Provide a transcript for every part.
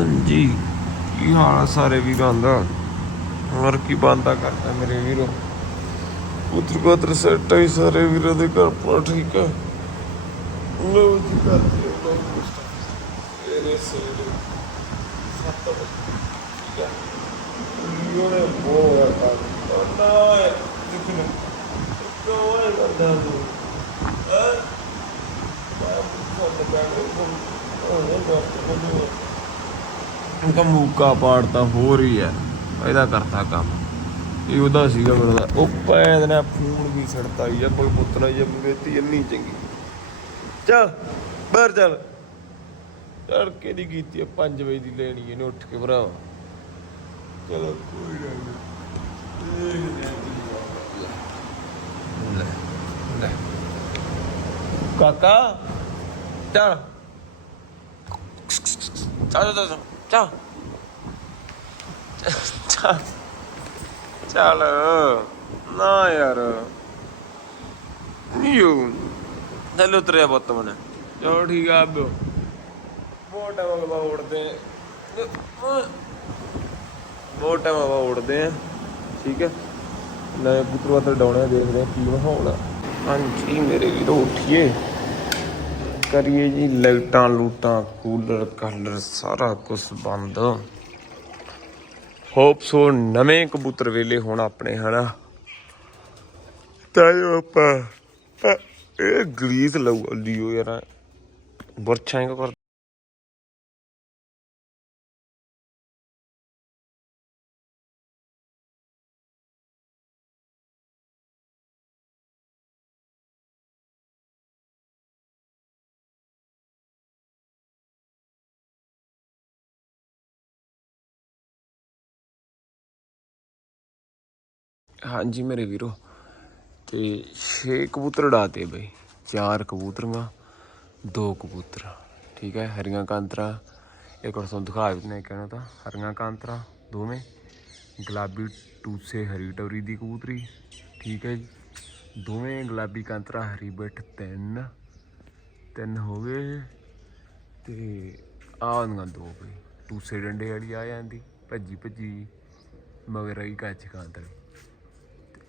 ਹਾਂਜੀ, ਕੀ ਹਾਲ ਆ ਸਾਰੇ ਵੀਰਾਂ ਦਾ? ਹੋਰ ਕੀ ਬੰਦਾ ਕਰਦਾ ਮੇਰੇ ਵੀਰੋ? ਉਤਰ ਕੋਤਰ ਸੈਟ ਹੀ ਸਾਰੇ ਵੀਰਾਂ ਦੇ ਘਰ ਪਰ ਠੀਕ ਆ। ਲੋ ਜੀ ਕਰਦੇ ਲੋ ਇਹਦੇ ਸੇਰੇ ਸੱਤ ਵਜੇ, ਠੀਕ ਆ। ਯੋਨੇ ਬੋਆ ਤਾਂ ਨਾ ਦੇਖੋ ਕੋਈ ਕਰਦਾ ਤੂੰ? ਹੈ? ਇਨਕਾ ਮੂਕਾ ਪਾੜਤਾ ਹੋ ਰਹੀ ਹੈ, ਇਹਦਾ ਕਰਤਾ ਕੰਮ। ਇਹ ਉਹਦਾ ਸੀਗਾ ਮੇਰਾ ਦਾ। ਉਹ ਪੈਦ ਨੇ ਫੋਨ ਵੀ ਛੜਤਾ ਹੀ ਬਲ ਪੁੱਤਰਾ ਜੇ ਮੇਤੀ ਇੰਨੀ ਚੰਗੀ। ਚੱਲ, ਬਾਹਰ ਚੱਲ। ਤੜਕੇ ਦੀ ਕੀਤੀ 5 ਵਜੇ ਦੀ ਲੈਣੀ ਇਹਨੇ ਉੱਠ ਕੇ ਭਰਾਵਾ। ਚਲੋ, ਕੋਈ ਗੱਲ ਨਹੀਂ ਕਾਕਾ ਚੱਲ ਚੱਲ ਚੱਲ। ਚੱਲ। ਚੱਲ। ਚੱਲ। ਨਾ ਯਾਰ। ਯੂ। ਚੱਲ ਉਤਰਿਆ ਪੁੱਤ ਮਨੇ। ਚਲੋ ਠੀਕ ਆ ਆਬੋ ਬਹੁਤ ਟਾਈਮ ਬਾਬਾ ਉੜਦੇ ਬਹੁਤ ਟਾਈਮ ਬਾਬਾ ਉੜਦੇ ਆ। ਠੀਕ ਹੈ ਨਵੇਂ ਪੁੱਤਰ ਵਾਤਰ ਡਾਉਣੇ ਦੇਖਦੇ ਆ ਕੀ ਮਾਹੌਲ ਆ ਹਾਂਜੀ ਮੇਰੇ ਵੀਰੋ ਉੱਠੀਏ। ਕਰੀਏ ਜੀ ਲਾਈਟਾਂ ਲੂਟਾਂ, ਕੂਲਰ, ਕਾਲਰ, ਸਾਰਾ ਕੁਝ ਬੰਦ। ਹੋਪ ਸੋ ਨਵੇਂ ਕਬੂਤਰ ਵੇਲੇ ਹੁਣ ਆਪਣੇ, ਹਨਾ? ਤਾਇਓ ਆਪਾਂ ਇਹ ਗਰੀਸ ਲਊ, ਲਿਓ ਯਾਰ ਬਰਛਾਂ ਕਰ ਹਾਂਜੀ ਮੇਰੇ ਵੀਰੋ। ਤੇ 6 ਕਬੂਤਰ ਉਡਾਤੇ ਬਈ। ਚਾਰ ਕਬੂਤਰੀਆਂ, ਦੋ ਕਬੂਤਰ। ਠੀਕ ਹੈ, ਹਰੀਆਂ ਕਾਂਤਰਾ। ਇੱਕ ਵਾਰ ਤੁਹਾਨੂੰ ਦਿਖਾ ਦਿੰਦੇ ਨਹੀਂ ਕਹਿਣਾ ਤਾਂ ਹਰੀਆਂ ਕਾਂਤਰਾ, ਦੋਵੇਂ। ਗੁਲਾਬੀ ਟੂਸੇ ਹਰੀ ਟੌਰੀ ਦੀ ਕਬੂਤਰੀ। ਠੀਕ ਹੈ ਜੀ। ਦੋਵੇਂ ਗੁਲਾਬੀ ਕਾਂਤਰਾ, ਹਰੀ ਬਿੱਠ ਤਿੰਨ। ਤਿੰਨ ਹੋ ਗਏ। ਤੇ ਆਹ ਦੋ ਬਈ। ਟੂਸੇ ਡੰਡੇ ਵਾਲੀ ਆ ਜਾਂਦੀ। ਭੱਜੀ ਭੱਜੀ ਮਗਰ ਆਈ ਕੱਚ ਕਾਂਤਰੀ।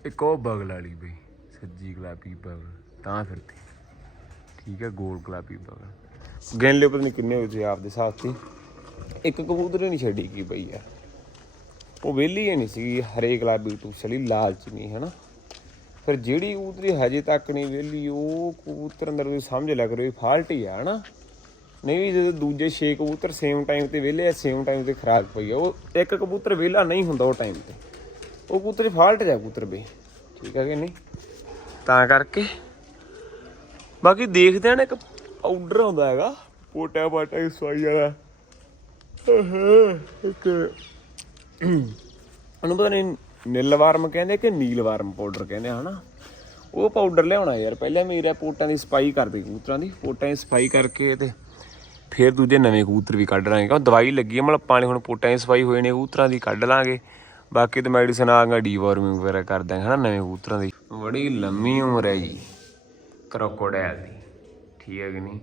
ਇੱਕ ਉਹ ਬਗਲ ਵਾਲੀ ਬਈ, ਸੱਜੀ ਗੁਲਾਬੀ ਬਗਲ, ਤਾਂ ਫਿਰਦੀ ਠੀਕ ਹੈ, ਗੋਲ ਗੁਲਾਬੀ ਬਗਲ। ਗੈਂਲੇ ਪਤਾ ਨਹੀਂ ਕਿੰਨੇ ਹੋਏ ਸੀ ਆਪਦੇ ਹਿਸਾਬ ਤੇ। ਇੱਕ ਕਬੂਤਰ ਨਹੀਂ ਛੱਡੀ ਕੀ ਬਈ ਯਾਰ। ਉਹ ਵਿਹਲੀ ਨਹੀਂ ਸੀ ਹਰੇ ਗੁਲਾਬੀ ਟੂਸਲੀ ਲਾਲਚ ਨਹੀਂ ਹੈ ਨਾ ਫਿਰ ਜਿਹੜੀ ਕਬੂਤਰੀ ਹਜੇ ਤੱਕ ਨਹੀਂ ਵਿਹਲੀ, ਉਹ ਕਬੂਤਰ ਅੰਦਰ ਤੁਸੀਂ ਸਮਝ ਲਿਆ ਕਰੋ, ਇਹ ਫਾਲਟ ਹੀ ਆ, ਹਨਾ। ਨਹੀਂ ਵੀ ਜਦੋਂ ਦੂਜੇ 6 ਕਬੂਤਰ ਸੇਮ ਟਾਈਮ ਤੇ ਵਿਹਲੇ ਆ ਸੇਮ ਟਾਈਮ ਤੇ ਖਰਾਕ ਪਈ ਆ, ਉਹ ਇੱਕ ਕਬੂਤਰ ਵਿਹਲਾ ਨਹੀਂ ਹੁੰਦਾ ਉਹ ਟਾਈਮ ਤੇ। ਉਹ ਕਬੂਤਰ ਫਾਲਟ ਜਾ ਕੂਤਰ ਬਈ। ਠੀਕ ਹੈ ਕਿ ਨਹੀਂ? ਤਾਂ ਕਰਕੇ। ਬਾਕੀ ਦੇਖਦੇ ਆ ਨਾ, ਇੱਕ ਪਾਊਡਰ ਆਉਂਦਾ ਹੈਗਾ। ਪੋਟਾ ਪਾਟਾ ਸਵਾਈ ਵਾਲਾ। ਇੱਕ ਉਹਨੂੰ ਪਤਾ ਨਹੀਂ ਨੀਲ ਵਾਰਮ ਕਹਿੰਦੇ ਕਿ ਨੀਲਵਾਰਮ ਪਾਊਡਰ ਕਹਿੰਦੇ ਆ, ਹਨਾ? ਉਹ ਪਾਊਡਰ ਲਿਆਉਣਾ ਯਾਰ। ਪਹਿਲਾਂ ਮੇਰਾ ਪੋਟਾਂ ਦੀ ਸਫ਼ਾਈ ਕਰਦੇ ਕਬੂਤਰਾਂ ਦੀ। ਪੋਟਾਂ ਦੀ ਸਫ਼ਾਈ ਕਰਕੇ ਤੇ ਫਿਰ ਦੂਜੇ ਨਵੇਂ ਕਬੂਤਰ ਵੀ ਕੱਢ ਲਾਂਗੇ। ਉਹ ਦਵਾਈ ਲੱਗੀ ਹੈ ਮਤਲਬ ਪਾਣੀ ਹੁਣ ਪੋਟਾਂ ਦੀ ਸਫ਼ਾਈ ਹੋਏ ਨੇ ਕਬੂਤਰਾਂ ਦੀ ਕੱਢ ਲਾਂਗੇ। ਬਾਕੀ ਤੇ ਮੈਡੀਸਨ ਆ ਗਾ ਡੀਵਾਰਮਿੰਗ ਵਗੈਰਾ ਕਰ ਦਾਂਗੇ ਹਨਾ, ਨਵੇਂ ਕਬੂਤਰਾਂ ਦੀ। ਬੜੀ ਲੰਮੀ ਉਮਰ ਹੈ ਜੀ ਕਰੋਕੋਡਾਈਲ ਦੀ, ਠੀਕ ਹੈ ਕਿ ਨਹੀਂ?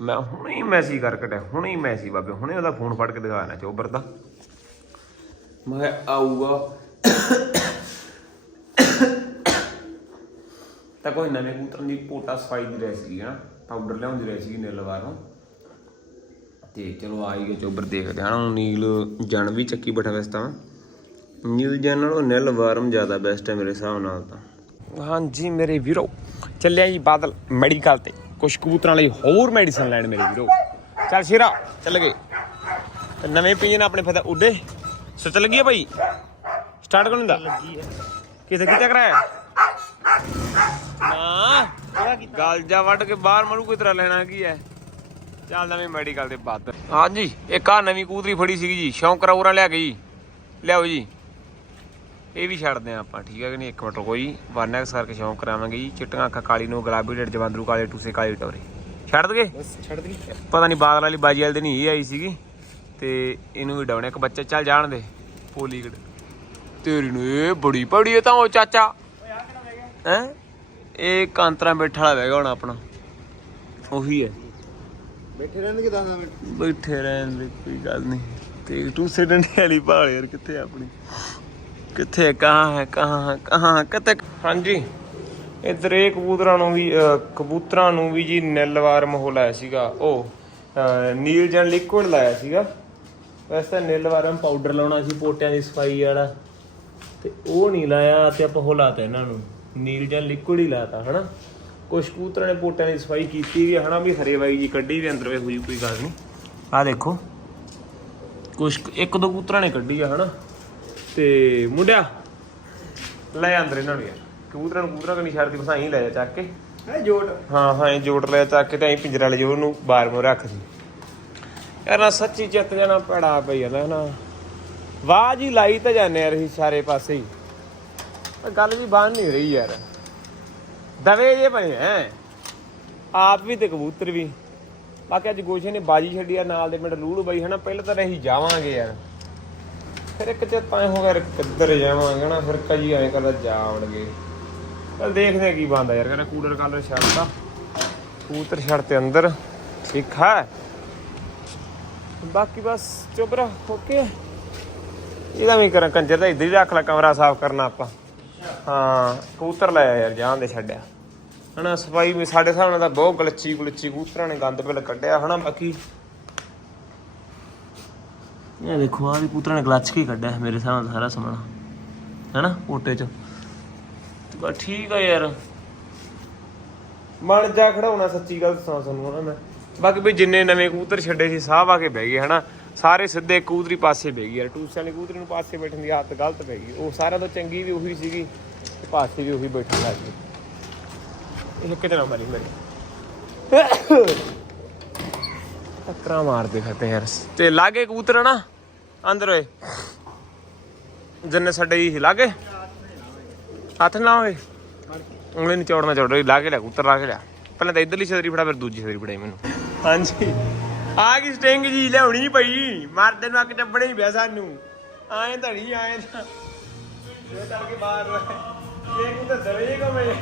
ਮੈਂ ਹੁਣੇ ਹੀ ਮੈਸੇਜ ਕਰ ਕਟਿਆ ਹੁਣੇ ਹੀ ਮੈਸੇਜ ਬਾਬੇ, ਹੁਣੇ ਉਹਦਾ ਫੋਨ ਫੜ ਕੇ ਦਿਖਾਣਾ ਚੋਬਰ ਦਾ। ਮੈਂ ਕਿਹਾ, ਆਊਗਾ। ਤਾਂ ਕੋਈ ਨਵੇਂ ਕਬੂਤਰਾਂ ਦੀ ਪੋਟਾ ਸਫ਼ਾਈ ਦੀ ਰਹਿ ਸੀਗੀ ਹਨਾ ਪਾਊਡਰ ਲਿਆਉਂਦੀ ਰਹਿ ਸੀਗੀ ਨੀਲਵਾਰੋਂ ਤੇ ਚਲੋ ਆਈ ਗਏ ਚੋਬਰ, ਦੇਖਦੇ ਹਾਂ ਨੀਲ ਜਣ ਵੀ ਚੱਕੀ ਬੈਠਾ ਵੈਸੇ ਤਾਂ। ਨੀਲ ਨਾਲੋਂ ਨੀਲ ਵਾਰਮ ਜ਼ਿਆਦਾ ਬੈਸਟ ਹੈ ਮੇਰੇ ਹਿਸਾਬ ਨਾਲ ਤਾਂ। ਹਾਂਜੀ ਮੇਰੇ ਵੀਰੋ, ਚੱਲਿਆ ਜੀ ਬਾਦਲ ਮੈਡੀਕਲ ਤੇ। ਕੁਝ ਕਬੂਤਰਾਂ ਲਈ ਹੋਰ ਮੈਡੀਸਨ ਲੈਣ ਮੇਰੇ ਵੀਰੋ। ਚੱਲ ਸ਼ੇਰਾ, ਚੱਲ ਗਏ। ਤੇ ਨਵੇਂ ਪੀਜਨ ਆਪਣੇ ਫਤਾ ਉੱਡੇ। ਸੋ ਚੱਲ ਗਈ ਭਾਈ। ਸਟਾਰਟ ਕਰਨ ਦਾ। ਕਿਥੇ ਕਿਤੇ ਕਰਾਇਆ। ਨਾ, ਗੱਲ ਜਾ ਵੱਢ ਕੇ ਬਾਹਰ ਮਰੂ, ਕੋਈ ਤਰ੍ਹਾਂ ਲੈਣਾ ਕੀ ਹੈ? ਚੱਲ ਨਵੇਂ ਮੈਡੀਕਲ ਦੇ ਬਾਅਦ ਹਾਂਜੀ, ਇੱਕ ਆ ਨਵੀਂ ਕੂਦਰੀ ਫੜੀ ਸੀਗੀ ਜੀ, ਸ਼ੌਂਕ ਕਰਾਉਰਾ ਲਿਆ ਗਈ ਲਿਆਓ ਜੀ। ਇਹ ਵੀ ਛੱਡਦੇ ਆ ਆਪਾਂ ਠੀਕ ਹੈ ਕਿ ਨਹੀਂ? ਇੱਕ ਮਿੰਟ ਕੋਈ ਵਾਰਨੈਕਸ ਕਰਕੇ ਸ਼ੌਂਕ ਕਰਾਵਾਂਗੇ ਜੀ। ਚਿੱਟੀਆਂ ਅੱਖਾਂ ਕਾਲੀ ਨੂੰ ਗੁਲਾਬੀ ਢਿੱਡ ਜਵੰਦਰੂ ਕਾਲੇ ਟੂਸੇ ਕਾਲੇ ਟੋਰੇ। ਛੱਡ ਦਗੇ? ਬਸ ਛੱਡ ਦੇ ਪਤਾ ਨਹੀਂ ਬਾਦਲ ਵਾਲੀ ਬਾਜੀ ਵਾਲੇ ਦਿਨ ਹੀ ਆਈ ਸੀਗੀ। ਤੇ ਇਹਨੂੰ ਵੀ ਡਾਉਣੇ ਇੱਕ ਬੱਚਾ ਚੱਲ ਜਾਣ ਦੇ। ਪੋਲੀਗੜ ਤੇਰੀ ਨੂੰ ਇਹ ਬੜੀ ਪੜੀ ਹੈ ਤਾਂ ਉਹ ਚਾਚਾ। ਹੈ? ਇਹ ਕਾਂਤਰਾ ਬੈਠਾ ਵਾਲਾ ਬੈਗਾ ਹੁਣ ਆਪਣਾ। ਉਹੀ ਹੈ। ਬੈਠੇ ਰਹਿਣਗੇ 10 ਮਿੰਟ ਬੈਠੇ ਰਹਿਣ ਦੀ ਕੋਈ ਗੱਲ ਨਹੀਂ। ਤੇ ਟੂਸੇ ਡੰਡੇ ਵਾਲੀ ਭਾਲ ਯਾਰ ਕਿੱਥੇ ਆਪਣੀ? ਕਿੱਥੇ ਕਹਾਂ ਹੈ? ਕਹਾਂ ਹੈ? ਕਹਾਂ ਹੈ? ਕਿਤੇ ਹਾਂਜੀ। ਇਧਰ ਇਹ ਕਬੂਤਰਾਂ ਨੂੰ ਵੀ ਕਬੂਤਰਾਂ ਨੂੰ ਵੀ ਜੀ ਨਿਲਵਾਰ ਮੋਹ ਲਾਇਆ ਸੀਗਾ। ਉਹ ਅਹ, ਲਿਕੁਇਡ ਲਾਇਆ ਸੀਗਾ। ਵੈਸੇ ਤਾਂ ਨਿਲਵਾਰਮ ਪਾਊਡਰ ਲਾਉਣਾ ਸੀ ਪੋਟਿਆਂ ਦੀ ਸਫ਼ਾਈ ਵਾਲਾ। ਤੇ ਉਹ ਨਹੀਂ ਲਾਇਆ ਤੇ ਆਪਾਂ ਉਹ ਲਾਤਾ ਇਹਨਾਂ ਨੂੰ। ਨੀਲ ਜਨ ਲਿਕੁਇਡ ਹੀ ਲਾਤਾ ਹਨਾ? ਕੁਛ ਕਬੂਤਰਾਂ ਨੇ ਪੋਟਿਆਂ ਦੀ ਸਫ਼ਾਈ ਕੀਤੀ ਵੀ ਆ, ਹਨਾ? ਵੀ ਹਰੇ ਬਾਈ ਜੀ ਕੱਢੀ ਵੀ ਅੰਦਰ ਵੇ ਹੋਈ ਕੋਈ ਗੱਲ ਨਹੀਂ। ਆਹ ਦੇਖੋ। ਕੁਛ ਇੱਕ ਦੋ ਕਬੂਤਰਾਂ ਨੇ ਕੱਢੀ ਆ ਹਨਾ? ਤੇ ਮੁੰਡਿਆ ਲੈ ਅੰਦਰ ਇਹਨਾਂ ਨੂੰ ਯਾਰ। ਕਬੂਤਰਾਂ ਨੂੰ ਕਬੂਤਰਾਂ ਕਨੀ ਛੱਡਦੀ ਬਸਾਈ ਲੈ ਜਾ ਚੱਕ ਕੇ। ਹੈ ਜੋਟ? ਹਾਂ ਹਾਂ ਇਹ ਜੋੜ ਲਿਆ ਚੱਕ ਕੇ ਤੇ ਐਂ ਪਿੰਜਰਾ ਲੈ ਜਾ ਉਹਨੂੰ ਬਾਹਰ ਮੋ ਰੱਖ ਦੀ। ਯਾਰ ਨਾ ਸੱਚੀ ਚਿੱਤ ਜਾਣਾ ਪੜਾ ਪਈ ਜਾਂਦਾ ਨਾ। ਵਾਹ ਜੀ ਲਾਈ ਤਾਂ ਜਾਂਦੇ ਯਾਰ ਅਸੀਂ ਸਾਰੇ ਪਾਸੇ ਹੀ। ਪਰ ਗੱਲ ਵੀ ਬਣ ਨਹੀਂ ਰਹੀ ਯਾਰ। ਦਵੇ ਜੇ ਪਏ ਐ ਆਪ ਵੀ ਤੇ ਕਬੂਤਰ ਵੀ। ਬਾਕੀ ਅੱਜ ਗੋਸ਼ੇ ਨੇ ਬਾਜੀ ਛੱਡੀ ਆ ਨਾਲ ਦੇ ਪਿੰਡ ਲੂੜੂ ਬਾਈ ਹਨਾ ਪਹਿਲਾਂ ਤਾਂ ਅਸੀਂ ਜਾਵਾਂਗੇ ਯਾਰ। ਫਿਰ ਇੱਕ ਚਿੱਤ ਐ ਹੋ ਗਿਆ ਯਾਰ ਕਿੱਧਰ ਜਾਵਾਂਗੇ ਨਾ, ਫਿਰ ਕਜੀ ਐਂ ਕਰਦਾ ਜਾਵਣਗੇ। ਚੱਲ ਦੇਖਦੇ ਆ ਕੀ ਬੰਦਾ ਯਾਰ, ਕਹਿੰਦਾ ਕੂਲਰ ਕਾਲਰ ਛੱਡਦਾ ਕਬੂਤਰ ਛੱਡ ਤੇ ਅੰਦਰ। ਠੀਕ ਹੈ। ਬਾਕੀ ਬਸ ਚੁਬਰਾ ਓਕੇ ਇਹਦਾ ਵੀ ਕਰਾਂ ਕੰਜਰ ਦਾ, ਇਧਰ ਹੀ ਰੱਖ ਲੈ ਕਮਰਾ ਸਾਫ਼ ਕਰਨਾ ਆਪਾਂ। ਹਾਂ, ਕਬੂਤਰ ਲਾਇਆ ਯਾਰ, ਜਾਣ ਦੇ ਛੱਡਿਆ। ਹਨਾ, ਸਫ਼ਾਈ ਵੀ ਸਾਡੇ ਹਿਸਾਬ ਨਾਲ ਤਾਂ ਬਹੁਤ ਗਲੱਚੀ ਗੁਲੱਚੀ ਕਬੂਤਰਾਂ ਨੇ ਗੰਦ ਪਿਲ ਕੱਢਿਆ, ਹਨਾ, ਬਾਕੀ ਇਹ ਦੇਖੋ ਆ ਵੀ ਕਬੂਤਰਾਂ ਨੇ ਗਲੱਚ ਕੇ ਕੱਢਿਆ ਮੇਰੇ ਹਿਸਾਬ ਨਾਲ ਸਾਰਾ ਸਮਾਨ। ਹਨਾ ਓਟੇ ਚ। ਤੇ ਬਸ ਠੀਕ ਆ ਯਾਰ। ਮਨ ਜਾ ਖੜਾਉਣਾ, ਸੱਚੀ ਗੱਲ ਦੱਸਾਂ ਤੁਹਾਨੂੰ ਹਨਾ ਮੈਂ। ਬਾਕੀ ਵੀ ਜਿੰਨੇ ਨਵੇਂ ਕਬੂਤਰ ਛੱਡੇ ਸੀ, ਸਾਹ ਆ ਕੇ ਬਹਿ ਗਏ, ਹਨਾ। ਸਾਰੇ ਸਿੱਧੇ ਕਬੂਤਰੀ ਪਾਸੇ ਬਹਿ ਗਈ ਯਾਰ। ਟੂਸਿਆਂ ਵਾਲੀ ਕਬੂਤਰੀ ਨੂੰ ਪਾਸੇ ਬੈਠਣ ਦੀ ਆਦਤ ਗਲਤ ਪੈ ਗਈ। ਉਹ ਸਾਰਿਆਂ ਤੋਂ ਚੰਗੀ ਵੀ ਉਹੀ ਸੀਗੀ, ਤੇ ਪਾਸੇ ਵੀ ਉਹੀ ਬੈਠਣ ਲੱਗ ਗਈ ਇਹ ਕਿਤੇ ਨਾ ਮਾਰੀ ਮੇਰੇ। ਟੱਕਰਾਂ ਮਾਰਦੇ ਫਿਰਦੇ ਯਾਰ। ਤੇ ਲਾਗੇ ਕਬੂਤਰ ਨਾ, ਅੰਦਰ ਓਏ। ਜੰਨੇ ਸਾਡੇ ਹੀ ਲਾਗੇ। ਹੱਥ ਨਾ ਹੋਏ ਉਂਗਲੀ ਨਹੀਂ ਚੌੜਨਾ ਚੌੜ ਰਹੀ ਲਾ ਕੇ ਲਿਆ ਕਬੂਤਰ ਲਾ ਕੇ ਲਿਆ। ਪਹਿਲਾਂ ਤਾਂ ਇਧਰਲੀ ਛਤਰੀ ਫੜਾ, ਫਿਰ ਦੂਜੀ ਛਤਰੀ ਫੜਾਈ ਮੈਨੂੰ। ਹਾਂਜੀ। ਆ ਗਈ ਸਟਿੰਗ ਜੀ ਲਿਆਉਣੀ ਪਈ। ਮਰਦੇ ਨੂੰ ਅੱਗ ਚੱਬਣੇ ਹੀ ਪਿਆ ਸਾਨੂੰ। ਆਏ ਧੜੀ ਆਏ ਤਾਂ। ਇਹ ਚੱਲ ਬਾਹਰ ਇਹ ਕਬੂਤਰ ਦਵੇ ਕਮੇ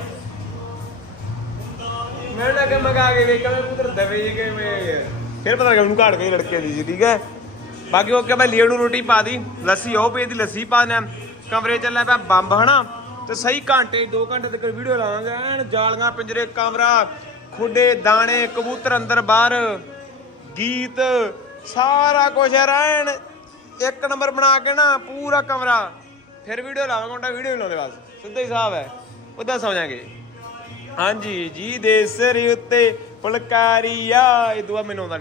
ਮੈਂ ਨਾ ਮਗਾ ਕੇ ਵੇਖਾਂ ਮੈਂ ਕਬੂਤਰ ਦਵੇ ਕਿਵੇਂ। ਫਿਰ ਪਤਾ ਲੱਗਾ ਉਹਨੂੰ ਘਾੜ ਕੇ ਲੜਕੇ ਦੀ ਸੀ ਠੀਕ ਹੈ? ਬਾਕੀ ਓਕੇ ਮੈਂ ਲੀਡ ਨੂੰ ਰੋਟੀ ਪਾ ਦੀ, ਲੱਸੀ, ਉਹ ਪਈ ਦੀ, ਲੱਸੀ ਪਾਣਾ ਕਮਰੇ ਚੱਲਿਆ ਪਿਆ ਬੰਬ, ਹਨਾ? ਤੇ ਸਹੀ ਘੰਟੇ 2 ਘੰਟੇ ਤੱਕ ਵੀਡੀਓ ਲਾਵਾਂਗੇ। ਐਨ ਜਾਲੀਆਂ, ਪਿੰਜਰੇ, ਕਮਰਾ, ਖੁੱਡੇ, ਦਾਣੇ, ਕਬੂਤਰ ਅੰਦਰ, ਬਾਹਰ। ਗੀਤ, ਸਾਰਾ ਕੁਝ ਰਹਿਣ। ਇੱਕ ਨੰਬਰ ਬਣਾ ਕੇ ਨਾ, ਪੂਰਾ ਕਮਰਾ। ਫਿਰ ਵੀਡੀਓ ਲਾਵਾਂਗੇ ਉਹਦਾ ਵੀਡੀਓ ਹੀ ਲਾਉਂਦੇ ਬਸ। ਸਿੱਧਾ ਹੀ ਹਿਸਾਬ ਹੈ। ਉਦਾਂ ਸਮਝਾਂਗੇ। ਹਾਂਜੀ, ਜੀ ਦੇ ਸਿਰ ਉੱਤੇ ਫੁਲਕਾਰੀ ਆ ਇਹ ਦੁਆ ਮੈਨੂੰ ਆਉਂਦਾ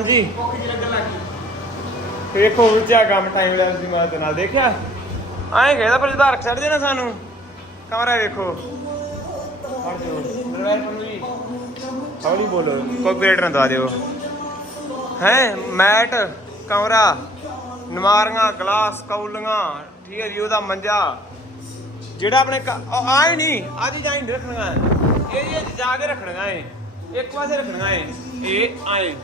ਹਾਂਜੀ ਵੇਖੋ ਉੱਚਾ ਕੰਮ ਟਾਈਮ ਲੈਪਸ ਦੀ ਮਦਦ ਨਾਲ ਦੇਖਿਆ? ਐਂ ਕਹਿੰਦਾ ਪਰ ਜਦੋਂ ਹਰਖ ਛੱਡ ਦੇ ਨਾ ਸਾਨੂੰ। ਕਮਰਾ ਵੇਖੋ। ਹਰ ਜੋ ਨੂੰ ਜੀ ਹੌਲੀ ਬੋਲੋ। ਕੋਪੀਰਾਈਟ ਨਾ ਦਵਾ ਦਿਓ। ਹੈ ਮੈਟ ਕਮਰਾ ਨਮਾਰੀਆਂ ਗਲਾਸ ਕੌਲੀਆਂ ਠੀਕ ਹੈ ਜੀ ਉਹਦਾ ਮੰਜਾ। ਜਿਹੜਾ ਆਪਣੇ ਆਏ ਨਹੀਂ ਅੱਜ ਜਾਈ ਨੀ ਰੱਖਣਾ ਇਹ ਜੀ ਜਾ ਕੇ ਰੱਖਣਾ ਏ ਇੱਕ ਪਾਸੇ ਰੱਖਣਾ ਏ ਇਹ ਆਏ।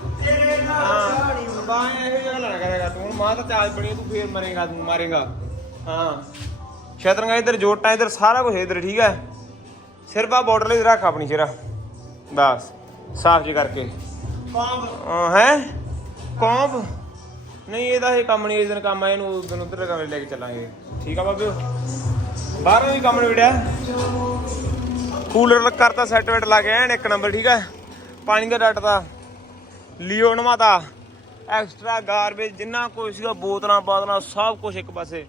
ਹਾਂ ਬਾਏ ਇਹ ਜਗ੍ਹਾ ਲੈਣਾ ਕਰੇਗਾ ਤੂੰ। ਮਾਂ ਤਾਂ ਚਾਲ ਬਣੀ ਆ, ਤੂੰ ਫੇਰ ਮਰੇਗਾ ਤੂੰ ਮਾਰੇਗਾ। ਹਾਂ। ਸ਼ਤਰੰਗਾ ਇੱਧਰ ਜੋਟਾਂ ਇੱਧਰ ਸਾਰਾ ਕੁਝ ਇੱਧਰ ਠੀਕ ਹੈ ਸਿਰ ਬਾ ਬਾਰਡਰ ਲਈ ਰੱਖ ਆਪਣੀ ਸਿਰਾ। ਬਸ। ਸਾਫ਼ ਜੀ ਕਰਕੇ। ਹੈ ਕੌਂਬ? ਨਹੀਂ ਇਹਦਾ ਇਹ ਕੰਮ ਨਹੀਂ ਇਸ ਦਿਨ ਕੰਮ ਆ ਇਹਨੂੰ ਉਸ ਦਿਨ ਉਧਰ ਕਮਰੇ ਲੈ ਕੇ ਚੱਲਾਂਗੇ। ਠੀਕ ਆ ਬਾਬਿਓ ਬਾਹਰੋਂ ਵੀ ਕੰਮ ਨਿਬੜਿਆ ਕੂਲਰ ਕਰਤਾ ਸੈੱਟ ਵੈਟ ਲਾ ਕੇ ਐਨ ਇੱਕ ਨੰਬਰ, ਠੀਕ ਹੈ ਪਾਣੀ ਦਾ ਡੱਟ ਦਾ। ਲਿਓ ਨਵਾਤਾ ਐਕਸਟਰਾ ਗਾਰਬੇਜ ਜਿੰਨਾ ਕੋਈ ਸੀਗਾ, ਬੋਤਲਾਂ ਬਾਤਲਾਂ ਸਭ ਕੁਝ ਇੱਕ ਪਾਸੇ।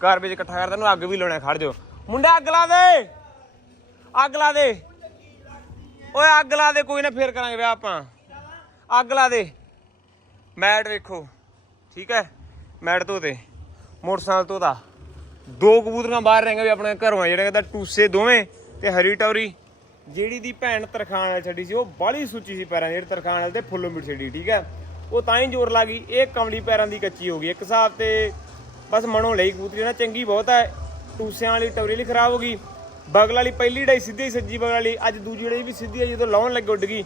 ਗਾਰਬੇਜ ਇਕੱਠਾ ਕਰਦਾ ਨੂੰ ਅੱਗ ਵੀ ਲਾਉਣਾ ਖੜ ਜਾਓ। ਮੁੰਡਾ ਅੱਗ ਲਾ ਦੇ! ਅੱਗ ਲਾ ਦੇ। ਓਏ ਅੱਗ ਲਾ ਦੇ, ਕੋਈ ਨਾ ਫੇਰ ਕਰਾਂਗੇ ਵਿਆਹ ਆਪਾਂ। ਅੱਗ ਲਾ ਦੇ। ਮੈਟ ਵੇਖੋ, ਠੀਕ ਹੈ ਮੈਟ ਤੋਂ ਤੇ ਮੋਟਰਸਾਈਕਲ ਤੋਂ ਦਾ ਦੋ ਕਬੂਤਰਾਂ ਬਾਹਰ ਰਹਿੰਗੇ ਵੀ ਆਪਣੇ ਘਰੋਂ ਆ ਜਿਹੜੇ ਕਹਿੰਦਾ ਟੂਸੇ ਦੋਵੇਂ। ਤੇ ਹਰੀ ਟੌਰੀ, ਜਿਹੜੀ ਦੀ ਭੈਣ ਤਰਖਾਣ ਵਾਲੀ ਛੱਡੀ ਸੀ, ਉਹ ਬਾਲੀ ਸੁੱਚੀ ਸੀ ਪੈਰਾਂ ਦੀ, ਜਿਹੜੀ ਤਰਖਾਣ ਵਾਲੇ ਤੇ ਫੁੱਲੋਂ ਮਿੱਟ ਛੱਡੀ, ਠੀਕ ਹੈ? ਉਹ ਤਾਂ ਹੀ ਜ਼ੋਰ ਲਾ ਗਈ, ਇਹ ਕਮਲੀ ਪੈਰਾਂ ਦੀ ਕੱਚੀ ਹੋ ਗਈ। ਇੱਕ ਹਿਸਾਬ ਤੇ ਬਸ ਮਨੋਂ ਲਈ ਕਬੂਤਰੀ, ਨਾ ਚੰਗੀ ਬਹੁਤ ਹੈ। ਟੂਸਿਆਂ ਵਾਲੀ ਟੌਰੀ ਲਈ ਖਰਾਬ ਹੋ ਗਈ। ਬਗਲ ਵਾਲੀ ਪਹਿਲੀ ਡਾਈ ਸਿੱਧੀ ਸੱਜੀ ਬਗਲ ਵਾਲੀ। ਅੱਜ ਦੂਜੀ ਡਾਈ ਵੀ ਸਿੱਧੀ ਹੈ ਜਦੋਂ ਲਾਉਣ ਲੱਗੇ ਉੱਡ ਗਈ।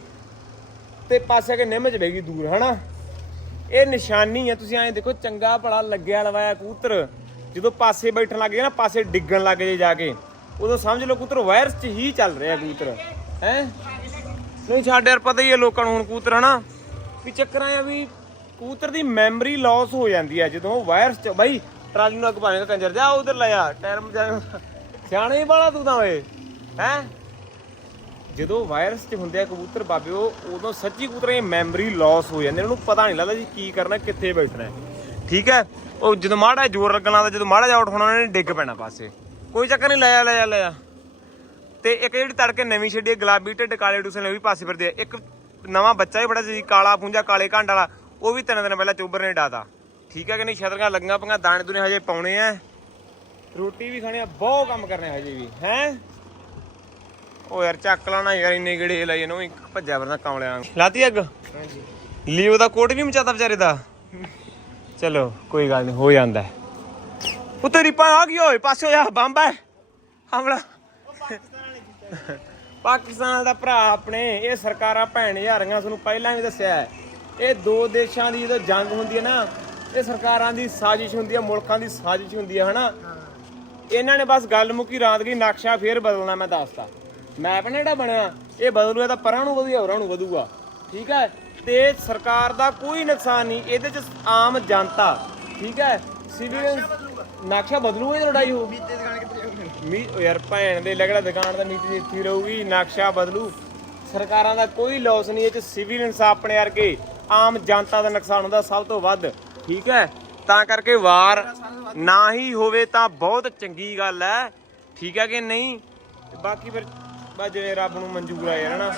ਤੇ ਪਾਸੇ ਕੇ ਨਿੰਮ ਚ ਬਹਿ ਗਈ ਦੂਰ, ਹਨਾ? ਇਹ ਨਿਸ਼ਾਨੀ ਹੈ ਤੁਸੀਂ ਐਂ ਦੇਖੋ, ਚੰਗਾ ਭਲਾ ਲੱਗਿਆ ਲਵਾਇਆ ਕਬੂਤਰ। ਜਦੋਂ ਪਾਸੇ ਬੈਠਣ ਲੱਗ ਗਿਆ ਨਾ, ਪਾਸੇ ਡਿੱਗਣ ਲੱਗ ਜੇ ਜਾ ਕੇ। ਉਦੋਂ ਸਮਝ ਲਓ ਕਬੂਤਰ ਵਾਇਰਸ 'ਚ ਹੀ ਚੱਲ ਰਿਹਾ ਕਬੂਤਰ ਹੈ? ਨਹੀਂ ਛੱਡ ਯਾਰ ਪਤਾ ਹੀ ਹੈ ਲੋਕਾਂ ਨੂੰ ਹੁਣ ਕਬੂਤਰ ਹਨਾ? ਵੀ ਚੱਕਰਾਂ ਆ ਵੀ ਕਬੂਤਰ ਦੀ ਮੈਮਰੀ ਲਾਸ ਹੋ ਜਾਂਦੀ ਹੈ ਜਦੋਂ ਵਾਇਰਸ 'ਚ ਬਾਈ, ਟਰਾਲੀ ਨੂੰ ਅੱਗ ਪਾਵੇਂਗਾ ਕੰਜਰ ਜਾ, ਉਧਰ ਲੈ ਆ ਟਾਇਰ ਮਜਾ ਸਿਆਣੇ ਵਾਲਾ ਤੂੰ ਤਾਂ ਓਏ। ਹੈ? ਜਦੋਂ ਵਾਇਰਸ 'ਚ ਹੁੰਦੇ ਆ ਕਬੂਤਰ ਬਾਬਿਓ ਉਦੋਂ ਸੱਚੀ ਕਬੂਤਰਾਂ ਦੀ ਮੈਮਰੀ ਲਾਸ ਹੋ ਜਾਂਦੀ ਉਹਨੂੰ ਪਤਾ ਨਹੀਂ ਲੱਗਦਾ ਜੀ ਕੀ ਕਰਨਾ, ਕਿੱਥੇ ਬੈਠਣਾ। ਠੀਕ ਹੈ? ਉਹ ਜਦੋਂ ਮਾੜਾ ਜ਼ੋਰ ਲੱਗਣ ਲੱਗਦਾ, ਜਦੋਂ ਮਾੜਾ ਜਿਹਾ ਆਊਟ ਹੋਣਾ, ਉਹਨੇ ਡਿੱਗ ਪੈਣਾ ਪਾਸੇ। ਕੋਈ ਚੱਕਰ ਨਹੀਂ ਲਿਆ ਲਿਆ ਲਿਆ ਤੇ ਇੱਕ ਜਿਹੜੀ ਤੜਕੇ ਨਵੀਂ ਛੱਡੀ ਗੁਲਾਬੀ ਢਿੱਡ ਕਾਲੇ ਉਹ ਵੀ ਪਾਸੇ ਫਿਰਦੇ ਆ ਇੱਕ ਨਵਾਂ ਬੱਚਾ ਹੀ ਬੜਾ ਸੀ ਕਾਲਾ ਪੁੰਜਾ ਕਾਲੇ ਘੰਡ ਵਾਲਾ ਉਹ ਵੀ ਤਿੰਨ ਦਿਨ ਪਹਿਲਾਂ ਚੋਬਰ ਨੇ ਡਾਤਾ। ਠੀਕ ਹੈ ਕਿ ਨਹੀਂ? ਛਤਰੀਆਂ ਲੱਗੀਆਂ ਪੰਗਾ ਦਾਣੇ ਦੂਣੇ ਹਜੇ ਪਾਉਣੇ ਆ। ਰੋਟੀ ਵੀ ਖਾਣੀ ਆ ਬਹੁਤ ਕੰਮ ਕਰਨੇ ਹਜੇ ਵੀ ਹੈ? ਉਹ ਯਾਰ ਚੱਕ ਲਾਣਾ ਯਾਰ ਇੰਨੇ ਗੜੇ ਲਾਈ ਇਹਨੂੰ ਇੱਕ ਭੱਜਿਆ ਵਰਨਾ ਕਾਮਲਿਆਂ। ਲਾਤੀ ਅੱਗ? ਹਾਂਜੀ। ਲੀ ਉਹਦਾ ਕੋਟ ਨਹੀਂ ਮਚਾਤਾ ਵਿਚਾਰੇ ਦਾ। ਚਲੋ ਕੋਈ ਗੱਲ ਨਹੀਂ ਹੋ ਜਾਂਦਾ। ਉਹ ਤੇਰੀ ਪਾ ਆ ਗਈ ਓਏ, ਪਾਸੇ ਹੋਇਆ ਬੰਬ ਹੈ। ਹਮਲਾ। ਪਾਕਿਸਤਾਨ ਦਾ ਭਰਾ ਆਪਣੇ, ਇਹ ਸਰਕਾਰਾਂ ਭੈਣ ਯਾਰੀਆਂ, ਤੁਹਾਨੂੰ ਪਹਿਲਾਂ ਵੀ ਦੱਸਿਆ ਹੈ। ਇਹ ਦੋ ਦੇਸ਼ਾਂ ਦੀ ਜਦੋਂ ਜੰਗ ਹੁੰਦੀ ਹੈ ਨਾ, ਇਹ ਸਰਕਾਰਾਂ ਦੀ ਸਾਜ਼ਿਸ਼ ਹੁੰਦੀ ਹੈ, ਮੁਲਕਾਂ ਦੀ ਸਾਜ਼ਿਸ਼ ਹੁੰਦੀ ਹੈ, ਹਨਾ? ਇਹਨਾਂ ਨੇ ਬਸ ਗੱਲ ਮੁੱਕੀ, ਰਾਤ ਗਈ, ਨਕਸ਼ਾ ਫੇਰ ਬਦਲਣਾ, ਮੈਂ ਦੱਸਦਾ ਮੈਪ ਨੇ ਜਿਹੜਾ ਬਣਿਆ, ਇਹ ਬਦਲੂਗਾ ਤਾਂ ਪਰਾਂ ਨੂੰ ਵਧੂਗਾ ਹੋਰਾਂ ਨੂੰ ਵਧੂਗਾ। ਠੀਕ ਹੈ? ਤੇ ਸਰਕਾਰ ਦਾ ਕੋਈ ਨੁਕਸਾਨ ਨਹੀਂ, ਇਹਦੇ ਚ ਆਮ ਜਨਤਾ, ਠੀਕ ਹੈ? ਸਿਵਲ ਨਕਸ਼ਾ ਬਦਲੂਗਾ ਜੇ ਲੜਾਈ ਹੋ ਬੀਤੇ ਦੁਕਾਨ ਕਿੱਥੇ ਜਾਊਗੀ ਮੀ ਉਹ ਯਾਰ ਭੈਣ ਦੇ ਲਗੜਾ ਦੁਕਾਨ ਦਾ ਨੀਤੀ ਇੱਥੇ ਰਹੂਗੀ। ਨਕਸ਼ਾ ਬਦਲੂ ਸਰਕਾਰਾਂ ਦਾ ਕੋਈ ਲਾਸ ਨਹੀਂ ਇਹ ਚ ਸਿਵਲ ਇਨਸਾਫ ਆਪਣੇ ਵਰਗੇ ਆਮ ਜਨਤਾ ਦਾ ਨੁਕਸਾਨ ਹੁੰਦਾ ਸਭ ਤੋਂ ਵੱਧ ਠੀਕ ਹੈ? ਤਾਂ ਕਰਕੇ ਵਾਰ ਨਾ ਹੀ ਹੋਵੇ ਤਾਂ ਬਹੁਤ ਚੰਗੀ ਗੱਲ ਹੈ ਠੀਕ ਹੈ ਕਿ ਨਹੀਂ? ਤੇ ਬਾਕੀ ਫਿਰ ਬਸ ਜਿਵੇਂ ਰੱਬ ਨੂੰ ਮਨਜ਼ੂਰ ਆ ਯਾਰ ਹਨਾ?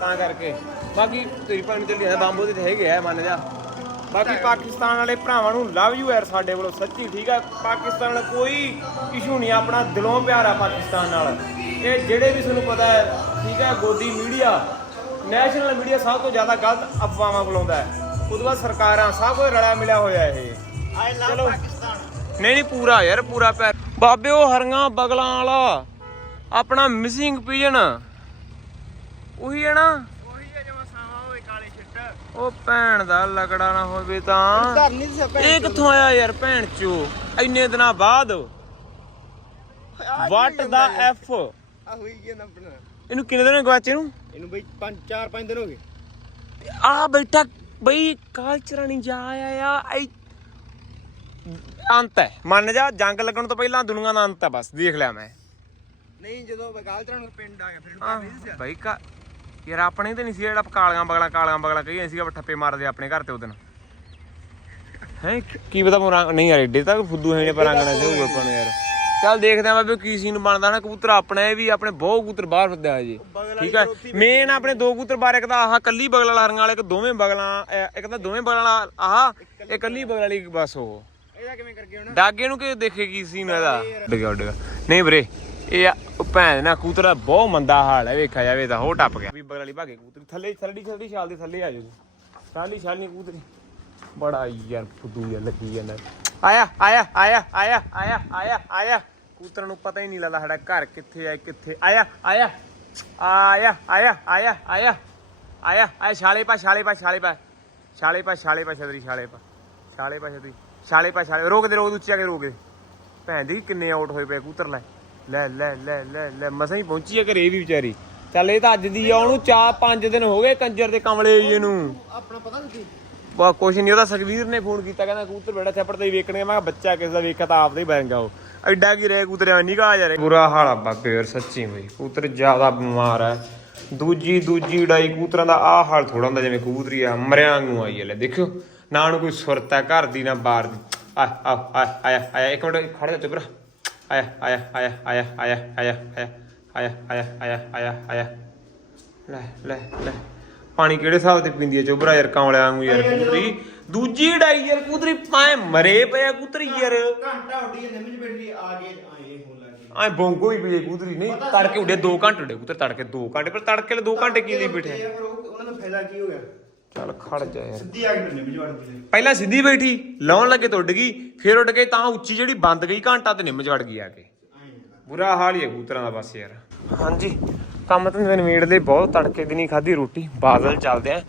ਤਾਂ ਕਰਕੇ। ਬਾਕੀ ਤੇਰੀ ਪਾਣੀ ਚੱਲੀ ਜਾਂਦਾ ਬੰਬੋ ਦੇ ਤਾਂ ਹੈਗੇ ਆ ਮੰਨ ਜਾ। ਬਾਕੀ ਪਾਕਿਸਤਾਨ ਵਾਲੇ ਭਰਾਵਾਂ ਨੂੰ ਲਵ ਯੂ ਯਾਰ ਸਾਡੇ ਵੱਲੋਂ ਸੱਚੀ ਠੀਕ ਆ? ਪਾਕਿਸਤਾਨ ਨਾਲ ਕੋਈ ਇਸ਼ੂ ਨਹੀਂ ਆਪਣਾ ਦਿਲੋਂ ਪਿਆਰ ਆ ਪਾਕਿਸਤਾਨ ਨਾਲ। ਇਹ ਜਿਹੜੇ ਵੀ ਤੁਹਾਨੂੰ ਪਤਾ ਹੈ ਠੀਕ ਹੈ ਗੋਦੀ ਮੀਡੀਆ ਨੈਸ਼ਨਲ ਮੀਡੀਆ ਸਭ ਤੋਂ ਜ਼ਿਆਦਾ ਗਲਤ ਅਫਵਾਹਾਂ ਫੈਲਾਉਂਦਾ ਹੈ। ਉਹਦੇ ਬਾਅਦ ਸਰਕਾਰਾਂ ਸਭ ਕੁਝ ਰਲਿਆ ਮਿਲਿਆ ਹੋਇਆ ਇਹ। ਆਈ ਲਵ ਚਲੋ। ਪਾਕਿਸਤਾਨ। ਨਹੀਂ ਨਹੀਂ ਪੂਰਾ ਯਾਰ ਪੂਰਾ ਪੈਰ ਬਾਬੇ ਉਹ ਹਰੀਆਂ ਬਗਲਾਂ ਵਾਲਾ ਆਪਣਾ ਮਿਸਿੰਗ ਪੀਜਨ ਉਹੀ ਹੈ ਨਾ? ਉਹੀ ਹੈ ਜਮਾ ਸਾਵਾ ਹੋਏ ਕਾਲੇ ਉਹ ਭੈਣ ਦਾ ਲਗੜਾ ਨਾ ਹੋਵੇ ਤਾਂ। ਇਹ ਕਿੱਥੋਂ ਆਇਆ ਯਾਰ ਭੈਣ ਚੋ? ਇੰਨੇ ਦਿਨਾਂ ਬਾਅਦ? ਵਾਟ ਦਾ ਐਫ ਆ ਹੋਈ ਗਿਆ ਨਾ ਆਪਣਾ। ਇਹਨੂੰ ਕਿੰਨੇ ਦਿਨ ਗਵਾਚੇ ਨੂੰ ਇਹਨੂੰ? ਬਈ 5 4 5 ਦਿਨ ਹੋ ਗਏ। ਆ ਬੈਠਾ ਬਈ ਕਾਲਚਰਾਂ ਨਹੀਂ ਜਾ ਆਇਆ ਐ ਅੰਤ ਹੈ। ਮੰਨ ਜਾ ਜੰਗ ਲੱਗਣ ਤੋਂ ਪਹਿਲਾਂ ਦੁਨੀਆ ਦਾ ਅੰਤ ਹੈ ਬਸ ਦੇਖ ਲਿਆ ਮੈਂ। ਨਹੀਂ ਜਦੋਂ ਤਰਾਂ ਨੂੰ ਪਿੰਡ ਆ ਗਿਆ ਫਿਰ ਨਹੀਂ ਸੀ ਬਈ ਕਾ ਯਾਰ ਆਪਣੇ ਤੇ ਨਹੀਂ ਸੀ ਜਿਹੜਾ ਕਾਲੀਆਂ ਬਗਲਾਂ ਕਾਲੀਆਂ ਬਗਲਾਂ ਕਹੀ ਸੀਗਾ ਠੱਪੇ ਮਾਰਦੇ ਆਪਣੇ ਘਰ ਤੇ ਉਹਦਨ ਹੈ? ਕੀ ਪਤਾ ਮੋਰਾਂ ਨਹੀਂ ਯਾਰ ਏਡੇ ਤੱਕ ਫੁੱਦੂ ਹੈ ਨੇ ਪਰ ਅੰਗਣਾ ਚ ਹੋਊਗਾ ਆਪਾਂ ਨੂੰ ਯਾਰ। ਚੱਲ ਦੇਖਦੇ ਆਂ ਬਾਬੇ ਕੀ ਸੀਨ ਬਣਦਾ ਨਾ ਕਬੂਤਰ ਆਪਣਾ ਇਹ ਵੀ ਆਪਣੇ ਬਹੁਤ ਕਬੂਤਰ ਬਾਹਰ ਫਿਰਦੇ ਆ ਜੀ ਠੀਕ ਹੈ ਮੇਨ ਆਪਣੇ ਦੋ ਕਬੂਤਰ ਬਾਹਰ ਇੱਕ ਤਾਂ ਆਹ ਕੱਲੀ ਬਗਲ ਵਾਲਾ ਵਾਲੇ ਇੱਕ ਦੋਵੇਂ ਬਗਲਾਂ ਇਹ- ਇੱਕ ਤਾਂ ਦੋਵੇਂ ਬਗਲਾਂ ਵਾਲਾ ਆਹ ਇਹ ਕੱਲੀ ਬਗਲ ਵਾਲੀ ਬਸ ਉਹ। ਇਹਦਾ ਕਿਵੇਂ ਕਰ ਗਿਆ ਹੁਣ ਡਾਗੇ ਨੂੰ ਕਿ ਦੇਖੇ ਕੀ ਸੀਨ ਇਹਦਾ? ਡਿਗਾ ਉੱਡਗਾ ਨਹੀਂ ਵੀਰੇ ਇਹ ਆ- ਭੈਣ ਨਾ ਕਬੂਤਰ ਦਾ ਬਹੁਤ ਮੰਦਾ ਹਾਲ ਹੈ ਵੇਖਿਆ ਜਾਵੇ ਤਾਂ ਹੋ ਟੱਪ ਗਿਆ ਵੀ ਬਗਲ ਵਾਲੀ ਭਾਗੇ ਕਬੂਤਰ ਥੱਲੇ ਥੱਲੜੀ ਥੱਲੜੀ ਛਾਲ ਦੇ ਥੱਲੇ ਆ ਜਾਓ ਛਾਲੀ ਛਾਲੀ ਕਬੂਤਰ ਬੜਾ ਯਾਰ ਫੁੱਦੂ ਜਿਹਾ ਲੱਗੀ ਜਾਂਦਾ ਆਇਆ ਆਇਆ ਆਇਆ ਆਇਆ ਆਇਆ ਆਇਆ ਆਇਆ ਕੂਤਰ ਨੂੰ ਪਤਾ ਹੀ ਨਹੀਂ ਲੱਗਦਾ ਸਾਡਾ ਘਰ ਕਿੱਥੇ ਹੈ ਕਿੱਥੇ ਆਇਆ ਆਇਆ ਆਇਆ ਆਇਆ ਆਇਆ ਆਇਆ ਆਇਆ ਆਇਆ ਛਾਲੇ ਪਾ ਛਾਲੇ ਪਾ ਛਾਲੇ ਪਾ ਛਾਲੇ ਪਾ ਛਾਲੇ ਪਾ ਛਤਰੀ ਛਾਲੇ ਪਾ ਛਾਲੇ ਪਾ ਛਤਰੀ ਛਾਲੇ ਪਾ ਛਾਲੇ ਰੋਕ ਦੇ ਰੋਕ ਦੇ ਉੱਚਾ ਕੇ ਰੋਕ ਦੇ ਭੈਣ ਦੀ ਕਿੰਨੇ ਆਊਟ ਹੋਏ ਪਏ ਕਬੂਤਰ ਲੈ ਲੈ ਲੈ ਲੈ ਲੈ ਲੈ ਮਸਾਂ ਹੀ ਪਹੁੰਚੀ ਆ ਘਰੇ ਵੀ ਵਿਚਾਰੀ। ਚੱਲ ਇਹ ਤਾਂ ਅੱਜ ਦੀ ਆ ਉਹਨੂੰ ਚਾਰ ਪੰਜ ਦਿਨ ਹੋ ਗਏ ਕੰਜਰ ਦੇ ਕਮਲੇ ਜੀ ਨੂੰ। ਆਪਣਾ ਪਤਾ ਨਹੀਂ ਬਾ ਕੁਛ ਨਹੀਂ ਉਹਦਾ ਸੁਖਵੀਰ ਨੇ ਫੋਨ ਕੀਤਾ ਕਹਿੰਦਾ ਕਬੂਤਰ ਬੜਾ ਛੱਪੜ ਤੇ ਵੇਖਣੇ ਮੈਂ ਕਿਹਾ ਬੱਚਾ ਕਿਸ ਦਾ ਵੇਖਿਆ ਤਾਂ ਆਪਦਾ ਹੀ ਬਣ ਗਿਆ ਉਹ। ਐਡਾ ਕੀ ਰਹਿ ਕਬੂਤਰ ਨਿਕਾ ਜਾ ਰਿਹਾ। ਬੁਰਾ ਹਾਲ ਆ ਬਾਬੇ ਯਾਰ ਸੱਚੀ ਬਈ ਕਬੂਤਰ ਜ਼ਿਆਦਾ ਬਿਮਾਰ ਹੈ ਦੂਜੀ ਦੂਜੀ ਉਡਾਈ ਕਬੂਤਰਾਂ ਦਾ ਆਹ ਹਾਲ ਥੋੜਾ ਹੁੰਦਾ ਜਿਵੇਂ ਕਬੂਤਰੀ ਆ ਮਰਿਆਂ ਨੂੰ ਆਈ ਲੈ ਦੇਖਿਓ। ਨਾ ਉਹਨੂੰ ਕੋਈ ਸੁਰਤ ਹੈ ਘਰ ਦੀ ਨਾ ਬਾਹਰ ਦੀ। ਆ ਆ ਆ ਆਇਆ ਇੱਕ ਮਿੰਟ ਖੜ ਜਾ ਚੁੱਪ ਰਹਿ। ਆਇਆ ਆਇਆ ਆਇਆ ਆਇਆ ਆਇਆ ਆਇਆ ਆਇਆ ਆਇਆ ਆਇਆ ਆਇਆ ਆਇਆ ਲੈ ਲੈ ਲੈ ਪਾਣੀ ਕਿਹੜੇ ਹਿਸਾਬ ਤੇ ਪੀਂਦੀ ਹੈ ਚੋਬਰਾ ਯਾਰ ਕਾਂਵਲਿਆਂ ਵਾਂਗੂ ਯਾਰ ਕੂਤਰੀ ਦੂਜੀ ਡਾਈ ਯਾਰ ਕੂਤਰੀ ਪਾਏ ਮਰੇ ਪਿਆ ਕੂਤਰੀ ਯਾਰ ਘੰਟਾ ਉੱਡੀ ਨਿੰਮ ਚ ਬੈਠੀ ਆ ਗਏ ਆਏ ਹੋਣ ਲੱਗੇ ਆਏ ਬੋਂਗੋ ਹੀ ਪੀਏ ਕੂਤਰੀ ਨਹੀਂ ਤੜਕੇ ਉੱਡੇ 2 ਘੰਟੇ ਉੱਡੇ ਕੂਤਰ ਤੜਕੇ 2 ਘੰਟੇ ਪਰ ਤੜਕੇ ਲੈ 2 ਘੰਟੇ ਕੀ ਲਈ ਬੈਠੇ ਇਹ ਫਿਰ ਉਹ- ਉਹਨਾਂ ਦਾ ਫਾਇਦਾ ਕੀ ਹੋ ਗਿਆ ਚੱਲ ਖੜ ਜਾ ਯਾਰ। ਸਿੱਧੀ ਆ ਕੇ ਨਿੰਮ ਚ ਵੜ ਗਈ ਪਹਿਲਾਂ ਸਿੱਧੀ ਬੈਠੀ ਲਾਉਣ ਲੱਗੇ ਤਾਂ ਉੱਡ ਗਈ ਫਿਰ ਉੱਡ ਕੇ ਤਾਂ ਉੱਚੀ ਜਿਹੜੀ ਬੰਦ ਗਈ ਘੰਟਾ ਤੇ ਨਿੰਮ ਚੜ ਗਈ ਆ ਕੇ। ਬੁਰਾ ਹਾਲ ਹੀ ਹੈ ਕਬੂਤਰਾਂ ਦਾ ਬਸ ਯਾਰ। ਹਾਂਜੀ ਕੰਮ ਤਾਂ ਮੇਰੇ ਨਵੇੜ ਲਈ ਬਹੁਤ ਤੜਕੇ ਦੀ ਨਹੀਂ ਖਾਧੀ ਰੋਟੀ। ਬਾਦਲ ਚੱਲਦੇ ਆ।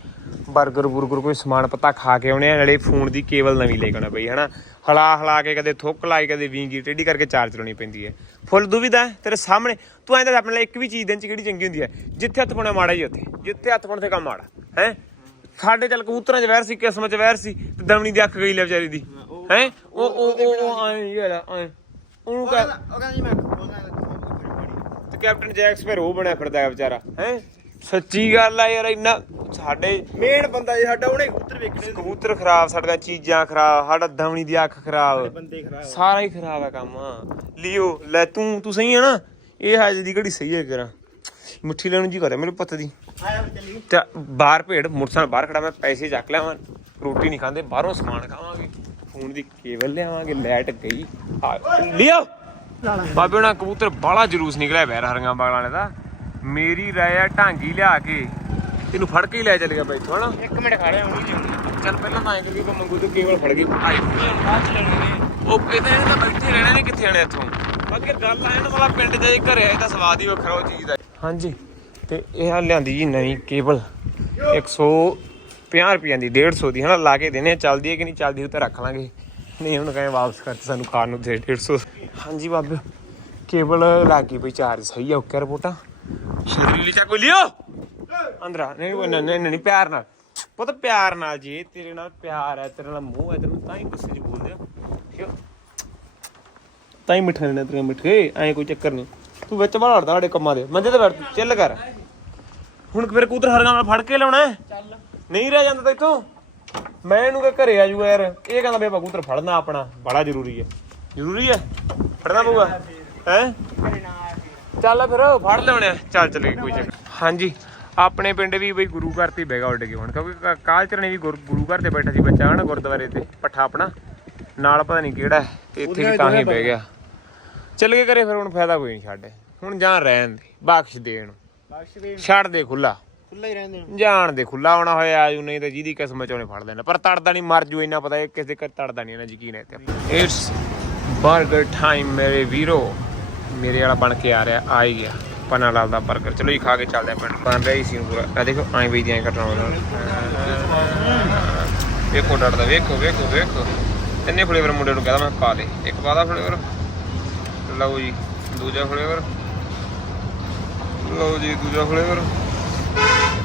버ਗਰ ਬੁਰਗਰ ਕੋਈ ਸਮਾਨ ਪਤਾ ਖਾ ਕੇ ਆਉਣੇ ਆ ਨਾਲੇ ਫੋਨ ਦੀ ਕੇਬਲ ਨਵੀਂ ਲੈ ਕੇ ਆਉਣਾ ਪਈ ਹਨਾ? ਹਲਾ ਹਲਾ ਕੇ ਕਦੇ ਥੁੱਕ ਲਾਈ ਕਦੇ ਵਿੰਗੀ ਟੇਢੀ ਕਰਕੇ ਚਾਰਜ ਲਾਉਣੀ ਪੈਂਦੀ ਹੈ। ਫੁੱਲ ਦੁਵਿਧਾ ਤੇਰੇ ਸਾਹਮਣੇ। ਤੂੰ ਐਂ ਤਾਂ ਆਪਣੇ ਲਈ ਇੱਕ ਵੀ ਚੀਜ਼ ਦਿਨ ਚ ਕਿਹੜੀ ਚੰਗੀ ਹੁੰਦੀ ਹੈ? ਜਿੱਥੇ ਹੱਥ ਪਾਉਣਾ ਮਾੜਾ ਹੀ ਉੱਥੇ। ਜਿੱਥੇ ਹੱਥ ਪਾਉਣ ਤੇ ਕੰਮ ਮਾੜਾ ਹੈ? ਸਾਡੇ ਚੱਲ ਕਬੂਤਰਾਂ 'ਚ ਵੈਰ ਸੀ ਕਿਸਮਤ 'ਚ ਵੈਰ ਸੀ ਤੇ ਦਮਣੀ ਦੀ ਅੱਖ ਗਈ ਲੈ ਵਿਚਾਰੀ ਦੀ। ਹੈ? ਉਹ ਉਹ ਉਹ ਐਂ ਯਾਰ ਐਂ। ਉਹਨੂੰ ਉਹ ਕਹਿ ਉਹ ਕਹਿੰਦਾ ਮੈਂ ਤੇ ਕੈਪਟਨ ਜੈਕਸ ਫਿਰ ਉਹ ਬਣਿਆ ਫਿਰਦਾ ਹੈ ਵਿਚਾਰਾ ਹੈ? ਸੱਚੀ ਗੱਲ ਆ ਯਾਰ ਇੰਨਾ ਸਾਡੇ ਮੇਨ ਬੰਦਾ ਜੀ ਸਾਡਾ ਉਹਨੇ ਕਬੂਤਰ ਵੇਖਣੇ ਕਬੂਤਰ ਖਰਾਬ ਸਾਡੀਆਂ ਚੀਜ਼ਾਂ ਖਰਾਬ ਸਾਡਾ ਦਮਣੀ ਦੀ ਅੱਖ ਖਰਾਬ। ਬੰਦੇ ਖਰਾਬ। ਸਾਰਾ ਹੀ ਖਰਾਬ ਹੈ ਕੰਮ। ਲਿਓ ਲੈ ਤੂੰ ਤੂੰ ਸਹੀ ਹੈ ਨਾ? ਇਹ ਹਾਜ ਦੀ ਘੜੀ ਸਹੀ ਹੈ ਕਰਾਂ ਮੁੱਠੀ ਲੈਣ ਨੂੰ ਜੀ ਕਰਿਆ ਮੇਰੇ ਪੁੱਤ ਦੀ। ਤੇ ਬਾਹਰ ਭੇੜ ਮੋਟਰਸਾਈਕਲ ਬਾਹਰ ਖੜਾ ਮੈਂ ਪੈਸੇ ਚੱਕ ਲਿਆਵਾਂ ਰੋਟੀ ਨਹੀਂ ਖਾਂਦੇ ਬਾਹਰੋਂ ਸਮਾਨ ਖਾਵਾਂਗੇ। ਫੋਨ ਦੀ ਕੇਬਲ ਲਿਆਵਾਂਗੇ ਲਾਈਟ ਗਈ। ਆ, ਲਿਓ! ਬਾਬੇ ਉਹਨਾਂ ਕਬੂਤਰ ਬਾਹਲਾ ਜਲੂਸ ਨਿਕਲਿਆ ਵੈਰ ਹਰੀਆਂ ਬਾਗਲਾਂ ਵਾਲੇ ਦਾ। ਮੇਰੀ ਰਾਇ ਆ ਢਾਂਗੀ ਲਿਆ ਕੇ ਇਹਨੂੰ ਫੜ ਕੇ ਹੀ ਲੈ ਚੱਲ ਗਿਆ ਬੈਠੋ ਹਨਾ? ਇੱਕ ਮਿੰਟ ਖਾ ਰਿਹਾ ਹੁਣੀ ਲਿਆਉਣੀ ਚੱਲ ਪਹਿਲਾਂ ਤਾਂ ਐਂ ਕਰੀ ਕੋ ਮੰਗੂ ਤੂੰ ਕੇਬਲ ਫੜ ਗਈ ਆਈ ਬਾਅਦ ਚ ਲੈਣਗੇ ਉਹ ਕਿਤੇ ਇਹਨੇ ਤਾਂ ਬੈਠੇ ਰਹਿਣਾ ਨਹੀਂ ਕਿੱਥੇ ਆਣੇ ਇੱਥੋਂ? ਅੱਗੇ ਗੱਲ ਆ ਇਹਨਾਂ ਵਾਲਾ ਪਿੰਡ ਜਾਈ ਘਰੇ ਆਏ ਤਾਂ ਸਵਾਦ ਹੀ ਵੱਖਰਾ ਉਹ ਚੀਜ਼ ਦਾ। ਹਾਂਜੀ ਤੇ ਇਹ ਆ ਲਿਆਂਦੀ ਜੀ ਨਵੀਂ ਕੇਬਲ। 150 ਰੁਪਈਆਂ ਦੀ 150 ਦੀ ਹਨਾ? ਲਾ ਕੇ ਦੇਣੇ ਆ, ਚੱਲਦੀ ਹੈ ਕਿ ਨਹੀਂ ਚੱਲਦੀ ਉਹ ਤਾਂ ਰੱਖ ਲਾਂਗੇ। ਨਹੀਂ ਹੁਣ ਕਹੇ ਵਾਪਸ ਕਰ ਤੇ ਸਾਨੂੰ ਖਾਣ ਨੂੰ ਦੇ 150 ਹਾਂਜੀ ਬਾਬੇ ਕੇਬਲ ਲੱਗ ਗਈ ਬਈ ਚਾਰਜ ਸਹੀ ਆ ਓਕੇ ਰਿਪੋਰਟਾਂ। ਸ਼ਰੀਲੀ ਚਾ ਕੋਈ ਲਿਓ? ਅੰਦਰਾ, ਨਹੀਂ ਕੋਈ ਨਹੀਂ ਨਹੀਂ, ਪਿਆਰ ਨਾਲ। ਪੁੱਤ, ਪਿਆਰ ਨਾਲ ਜੀ, ਤੇਰੇ ਨਾਲ ਪਿਆਰ ਹੈ, ਤੇਰੇ ਨਾਲ ਮੋਹ ਹੈ, ਤੈਨੂੰ ਤਾਂ ਹੀ ਗੁੱਸੇ 'ਚ ਬੋਲਦੇ ਆ। ਠੀਕ ਆ? ਤਾਂ ਹੀ ਮਿੱਠਾ ਲੈਣਾ ਤੇਰੇ ਮਿੱਠੇ, ਐਂ ਕੋਈ ਚੱਕਰ ਨਹੀਂ। ਤੂੰ ਵਿੱਚ ਵੜਦਾ ਸਾਡੇ ਕੰਮਾਂ ਦੇ। ਮੰਜੇ ਤੇ ਬੈਠ ਤੂੰ ਚਿੱਲ ਕਰ। ਹੁਣ ਫਿਰ ਕੂਤਰ ਹਰਗਾ ਨਾਲ ਫੜ ਕੇ ਲਾਉਣਾ ਚੱਲ ਨਹੀਂ ਰਹਿ ਜਾਂਦਾ ਤਾਂ ਇੱਥੋਂ। ਮੈਂ ਇਹਨੂੰ ਕਿ ਘਰੇ ਆ ਜੂਗਾ ਯਾਰ। ਇਹ ਕਹਿੰਦਾ ਬੇ ਕੂਤਰ ਫੜਨਾ ਆਪਣਾ। ਬੜਾ ਜ਼ਰੂਰੀ ਹੈ। ਜ਼ਰੂਰੀ ਹੈ? ਫੜਨਾ ਪਊਗਾ? ਹੈ? ਚੱਲ ਫਿਰ, ਫੜ ਲਿਆਉਣੇ ਆ। ਚੱਲ, ਚੱਲੇ, ਕੋਈ ਚੱਕਰ ਹਾਂਜੀ। ਆਪਣੇ ਪਿੰਡ ਵੀ ਬਈ ਗੁਰੂ ਘਰ ਤੇ ਬੈਗਾ ਉੱਡ ਕੇ ਹੁਣ ਕਿਉਂਕਿ ਕ- ਕਾਲਚਰ ਨੇ ਵੀ ਗੁਰ- ਘਰ ਤੇ ਬੈਠਾ ਸੀ ਬੱਚਾ ਹਨਾ ਗੁਰਦੁਆਰੇ ਤੇ ਪੱਠਾ ਆਪਣਾ ਨਾਲ ਪਤਾ ਨਹੀਂ ਕਿਹੜਾ ਤੇ ਇੱਥੇ ਵੀ ਤਾਂ ਹੀ ਬਹਿ ਗਿਆ। ਚੱਲ ਕੇ ਕਰੇ ਫਿਰ ਹੁਣ ਫਾਇਦਾ ਕੋਈ ਨਹੀਂ ਛੱਡ। ਹੁਣ ਜਾਂ ਰਹਿਣ ਦੇ ਬਖਸ਼ ਦੇਣ। ਬਖਸ਼ ਛੱਡ ਦੇ ਖੁੱਲਾ ਖੁੱਲਾ ਹੀ ਰਹਿੰਦੇ ਜਾਣ ਦੇ ਖੁੱਲਾ ਆਉਣਾ ਹੋਇਆ ਆਜੂ ਨਹੀਂ ਤਾਂ ਜਿਹਦੀ ਕਿਸਮਤ ਚ ਉਹਨੇ ਫੜ ਲੈਣਾ। ਪਰ ਤੜਦਾ ਨਹੀਂ ਮਰ ਜੂ ਇੰਨਾ ਪਤਾ ਇਹ ਕਿਸੇ ਦੇ ਤੜਦਾ ਨਹੀਂ ਇਹਨਾਂ ਯਕੀਨ ਹੈ ਤੇ ਇਟਸ 버ਗਰ ਟਾਈਮ ਮੇਰੇ ਵੀਰੋ। ਮੇਰੇ ਵਾਲਾ ਬਣ ਕੇ ਆ ਰਿਹਾ ਆ ਹੀ ਗਿਆ। ਪਨਾ ਲਾਲ ਦਾ 버ਗਰ ਚਲੋ ਜੀ ਖਾ ਕੇ ਚੱਲਦੇ ਆ ਪਿੰਡ ਬਣ ਰਿਹਾ ਹੀ ਸੀ ਪੂਰਾ ਆ ਦੇਖੋ ਐਂ ਵੀ ਐਂ ਕਰਨਾ ਉਹਨਾਂ ਵੇਖੋ ਡਰਦਾ ਵੇਖੋ ਵੇਖੋ ਵੇਖੋ। ਤਿੰਨੇ ਫਲੇਵਰ ਮੁੰਡੇ ਨੂੰ ਕਹਿੰਦਾ ਮੈਂ ਪਾ ਦੇ। ਇੱਕ ਪਾਦਾ ਫਲੇਵਰ ਲਓ ਜੀ ਦੂਜਾ ਫਲੇਵਰ ਲਓ ਜੀ ਦੂਜਾ ਫਲੇਵਰ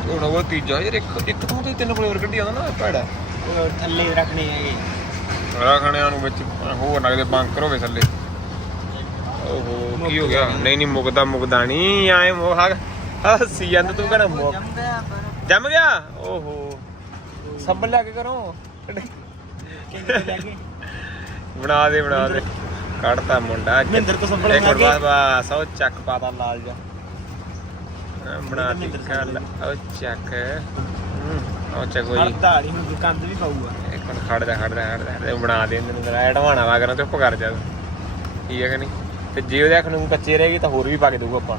ਹੁਣ ਉਹ ਤੀਜਾ ਯਾਰ ਇੱਕ ਇੱਕ ਤੋਂ ਤੇ ਤਿੰਨ ਫਲੇਵਰ ਕੱਢੀ ਆਉਂਦਾ ਨਾ ਭੈੜਾ। ਥੱਲੇ ਰੱਖਣੇ ਹੈਗੇ ਰਾ ਖਾਣਿਆਂ ਨੂੰ ਵਿੱਚ ਹੋਰ ਲੱਗਦੇ ਬੰਕਰ ਹੋਵੇ ਥੱਲੇ। ਓਹੋ ਕੀ ਹੋ ਗਿਆ? ਨਹੀਂ ਨਹੀਂ ਮੁਕਦਾ ਮੁਕਦਾ ਨਹੀਂ ਆਏ ਮੋਹਾ ਹੱਸੀ ਜਾਂਦਾ ਤੂੰ ਕਹਿੰਦਾ ਮੁੱਕ। ਜੰਮ ਗਿਆ? ਓਹੋ। ਸੱਬ ਲੈ ਕੇ ਕਰੋ ਲੈ ਬਣਾ ਦੇ ਬਣਾ ਦੇ। ਕੱਢਤਾ ਮੁੰਡਾ। ਮਹਿੰਦਰ ਤੋਂ ਸੰਭਲ ਹੋਰ ਕੇ। ਬਸ ਉਹ ਚੱਕ ਪਾਦਾ ਲਾਲ ਜਾ ਬਣਾ ਦੀ ਗੱਲ ਉਹ ਚੱਕ। ਹੂੰ, ਉਹ ਚੱਕ ਹੋਈ ਹੜਦਾ ਨਹੀਂ ਹੁਣ ਕੰਦ ਵੀ ਪਾਊਗਾ। ਇੱਕ ਮਿੰਟ ਖੜ ਜਾ ਖੜ ਜਾ ਖੜ ਜਾ। ਖੜ ਜਾ, ਬਣਾ ਦੇ। ਇਹਨੂੰ ਤੇਰਾ ਐਡਵਾਣਾ ਵਾ ਕਰਾਂ ਤੇ ਉੱਪ ਕਰ ਜਾ। ਠੀਕ ਹੈ ਕਿ ਨਹੀਂ? ਤੇ ਜੇ ਉਹਦੇ ਅੱਖ ਨੂੰ ਕੱਚੇ ਰਹੇਗੀ ਤਾਂ ਹੋਰ ਵੀ ਪਾ ਕੇ ਦਊਗਾ ਆਪਾਂ।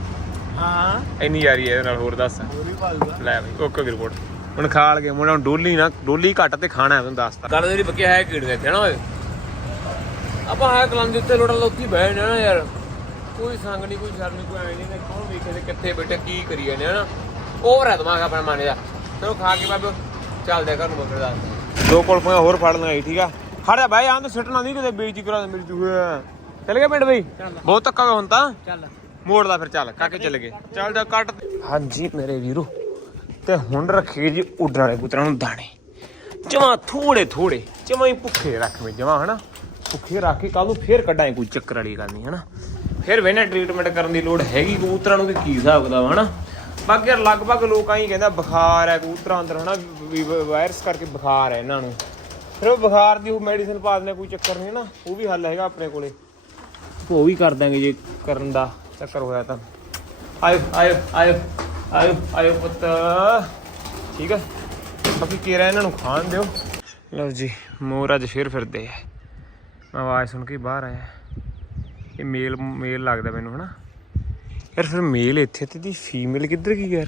ਹਾਂ। ਇੰਨੀ ਯਾਰੀ ਹੈ ਇਹਦੇ ਨਾਲ ਹੋਰ ਦੱਸ। ਹੋਰ ਵੀ ਪਾਊਗਾ ਲੈ ਬਈ ਓਕੇ ਦੀ ਰਿਪੋਰਟ ਹੁਣ ਖਾਲ ਕੇ ਮੁੰਡਾ ਡੋਲੀ ਨਾ ਡੋਲੀ ਘੱਟ ਤੇ ਖਾਣਾ ਹੈ ਤੁਹਾਨੂੰ ਦੱਸਦਾ ਗੱਲ ਜਿਹੜੀ ਬੱਕੇ ਹੈ ਕੀੜੇ ਦੇ ਨਾ ਓਏ। ਆਪਾਂ ਹੈ ਕਲਮ ਦੇ ਉੱਤੇ ਲੋੜਾ ਲੋਕੀ ਬਹਿ ਨਾ ਯਾਰ। ਕੋਈ ਸੰਗ ਨਹੀਂ ਕੋਈ ਸ਼ਰਮ ਨਹੀਂ ਕੋਈ ਐ ਨਹੀਂ ਕੌਣ ਵੇਖੇ ਤੇ ਕਿੱਥੇ ਬੈਠੇ ਕੀ ਕਰੀ ਜਾਂਦੇ ਹਨਾ ਓਵਰ ਹੈ ਦਿਮਾਗ ਆਪਣਾ ਮਨ ਜਾ ਚਲੋ ਖਾ ਕੇ ਬਾਬੇ ਚੱਲਦੇ ਘਰ ਨੂੰ ਬੱਕਰੇ ਦਾ ਦੋ ਕੁਲਫੀਆਂ ਹੋਰ ਫੜ ਲਈਆਂ ਠੀਕ ਆ। ਖੜ ਜਾ ਬਾਈ ਆਂ ਤਾਂ ਸਿੱਟਣਾ ਨਹੀਂ ਕਿਤੇ ਬੇਇੱਜ਼ਤੀ ਕਰਾ ਦੇ ਮੇਰੀ ਤੂੰ। ਚੱਲ ਗਿਆ ਪਿੰਡ ਬਈ? ਬਹੁਤ ਧੱਕਾ ਹੋਇਆ ਹੁਣ ਤਾਂ। ਚੱਲ। ਮੋੜਦਾ ਫਿਰ ਚੱਲ ਕਾਕੇ ਚੱਲ ਗਏ। ਚੱਲ ਜਾ ਕੱਟ ਹਾਂਜੀ ਮੇਰੇ ਵੀਰੋ ਤੇ ਹੁਣ ਰੱਖੇ ਜੀ ਉੱਡਣ ਵਾਲੇ ਕਬੂਤਰਾਂ ਨੂੰ ਦਾਣੇ। ਜਮਾ ਥੋੜੇ ਥੋੜੇ ਜਮਾ ਹੀ ਭੁੱਖੇ ਰੱਖਵੇਂ ਜਮਾ ਹਨਾ। ਭੁੱਖੇ ਰੱਖ ਕੇ ਕੱਲ ਨੂੰ ਫੇਰ ਕੱਢਾਂਗੇ ਕੋਈ ਚੱਕਰ ਵਾਲੀ ਗੱਲ ਨਹੀਂ ਹਨਾ। ਫਿਰ ਵੇਨੇ ਟ੍ਰੀਟਮੈਂਟ ਕਰਨ ਦੀ ਲੋੜ ਹੈਗੀ ਕਬੂਤਰਾਂ ਨੂੰ ਕਿ ਕੀ ਹਿਸਾਬ ਕਿਤਾਬ ਹਨਾ। ਬਾਕੀ ਲਗਭਗ ਲੋਕਾਂ ਹੀ ਕਹਿੰਦਾ ਬੁਖਾਰ ਹੈ ਕਬੂਤਰਾਂ ਅੰਦਰ ਹਨਾ ਵਾਇਰਸ ਕਰਕੇ ਬੁਖਾਰ ਹੈ ਇਹਨਾਂ ਨੂੰ। ਫਿਰ ਉਹ ਬੁਖਾਰ ਦੀ ਉਹ ਮੈਡੀਸਿਨ ਪਾ ਦਿੰਦੇ ਕੋਈ ਚੱਕਰ ਨਹੀਂ ਨਾ ਉਹ ਵੀ ਹੱਲ ਹੈਗਾ ਆਪਣੇ ਕੋਲੇ। ਉਹ ਵੀ ਕਰ ਦਾਂਗੇ ਜੇ ਕਰਨ ਦਾ ਚੱਕਰ ਹੋਇਆ ਤਾਂ। ਆਇਓ ਆਇਓ ਆਇਓ ਆਇਓ ਆਇਓ ਪੁੱਤ। ਠੀਕ ਹੈ ਬਾਕੀ ਕੇਰਾ ਇਹਨਾਂ ਨੂੰ ਖਾਣ ਦਿਓ। ਲਓ ਜੀ, ਮੋਰ ਅੱਜ ਫੇਰ ਫਿਰਦੇ ਆ। ਮੈਂ ਆਵਾਜ਼ ਸੁਣ ਕੇ ਬਾਹਰ ਆਇਆ। ਇਹ ਮੇਲ ਮੇਲ ਲੱਗਦਾ ਮੈਨੂੰ, ਹਨਾ? ਯਾਰ ਫਿਰ ਮੇਲ ਇੱਥੇ ਤੇ ਦੀ ਫੀਮੇਲ ਕਿੱਧਰ ਗਈ ਯਾਰ?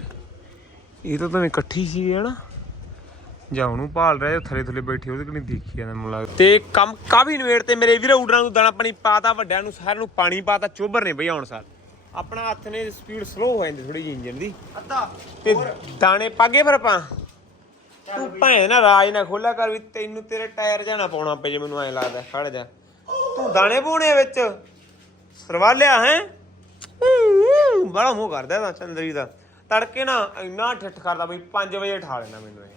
ਇਹ ਤਾਂ ਤਾਂ ਇਕੱਠੀ ਸੀ, ਹਨਾ? ਜਾਂ ਉਹਨੂੰ ਭਾਲ ਰਿਹਾ ਉਹ ਥੱਲੇ ਥੱਲੇ ਬੈਠੀ ਉਹਦੇ ਕੋਲ ਦੇਖੀ ਜਾਂਦਾ ਮੈਨੂੰ ਲੱਗਦਾ। ਤੇ ਕੰਮ ਕਾਫੀ ਨਵੇੜ ਤੇ ਮੇਰੇ ਵੀਰੇ ਉਡਰਾਂ ਨੂੰ ਦਾਣਾ ਪਾਣੀ ਪਾਤਾ ਵੱਡਿਆਂ ਨੂੰ ਸਾਰਿਆਂ ਨੂੰ ਪਾਣੀ ਪਾਤਾ ਚੋਬਰ ਨੇ ਬਈ ਆਉਣ ਸਾਰ ਆਪਣਾ ਹੱਥ ਨੇ ਸਪੀਡ ਸਲੋ ਹੋ ਜਾਂਦੀ ਥੋੜੀ ਜਿਹੀ ਇੰਜਨ ਦੀ। ਅੱਧਾ। ਤੇ ਦਾਣੇ ਪਾਗੇ ਫਿਰ ਆਪਾਂ। ਤੂੰ ਭੈਣ ਨਾ ਰਾਜ ਨਾ ਖੋਲਿਆ ਕਰ ਵੀ ਤੈਨੂੰ ਤੇਰੇ ਟਾਇਰ ਜਾਣਾ ਪਾਉਣਾ ਪਏ ਜੇ ਮੈਨੂੰ ਐਂ ਲੱਗਦਾ ਖੜ ਜਾ। ਤੂੰ ਦਾਣੇ ਪਾਉਣੇ ਵਿੱਚ। ਸਰਵਾਲਿਆ ਹੈ। ਬੜਾ ਮੂੰਹ ਕਰਦਾ ਇਹਦਾ ਚੰਦਰੀ ਦਾ। ਤੜਕੇ ਨਾ ਇੰਨਾ ਠੱਠ ਕਰਦਾ ਬਈ 5 ਵਜੇ ਉਠਾ ਲੈਣਾ ਮੈਨੂੰ ਇਹ।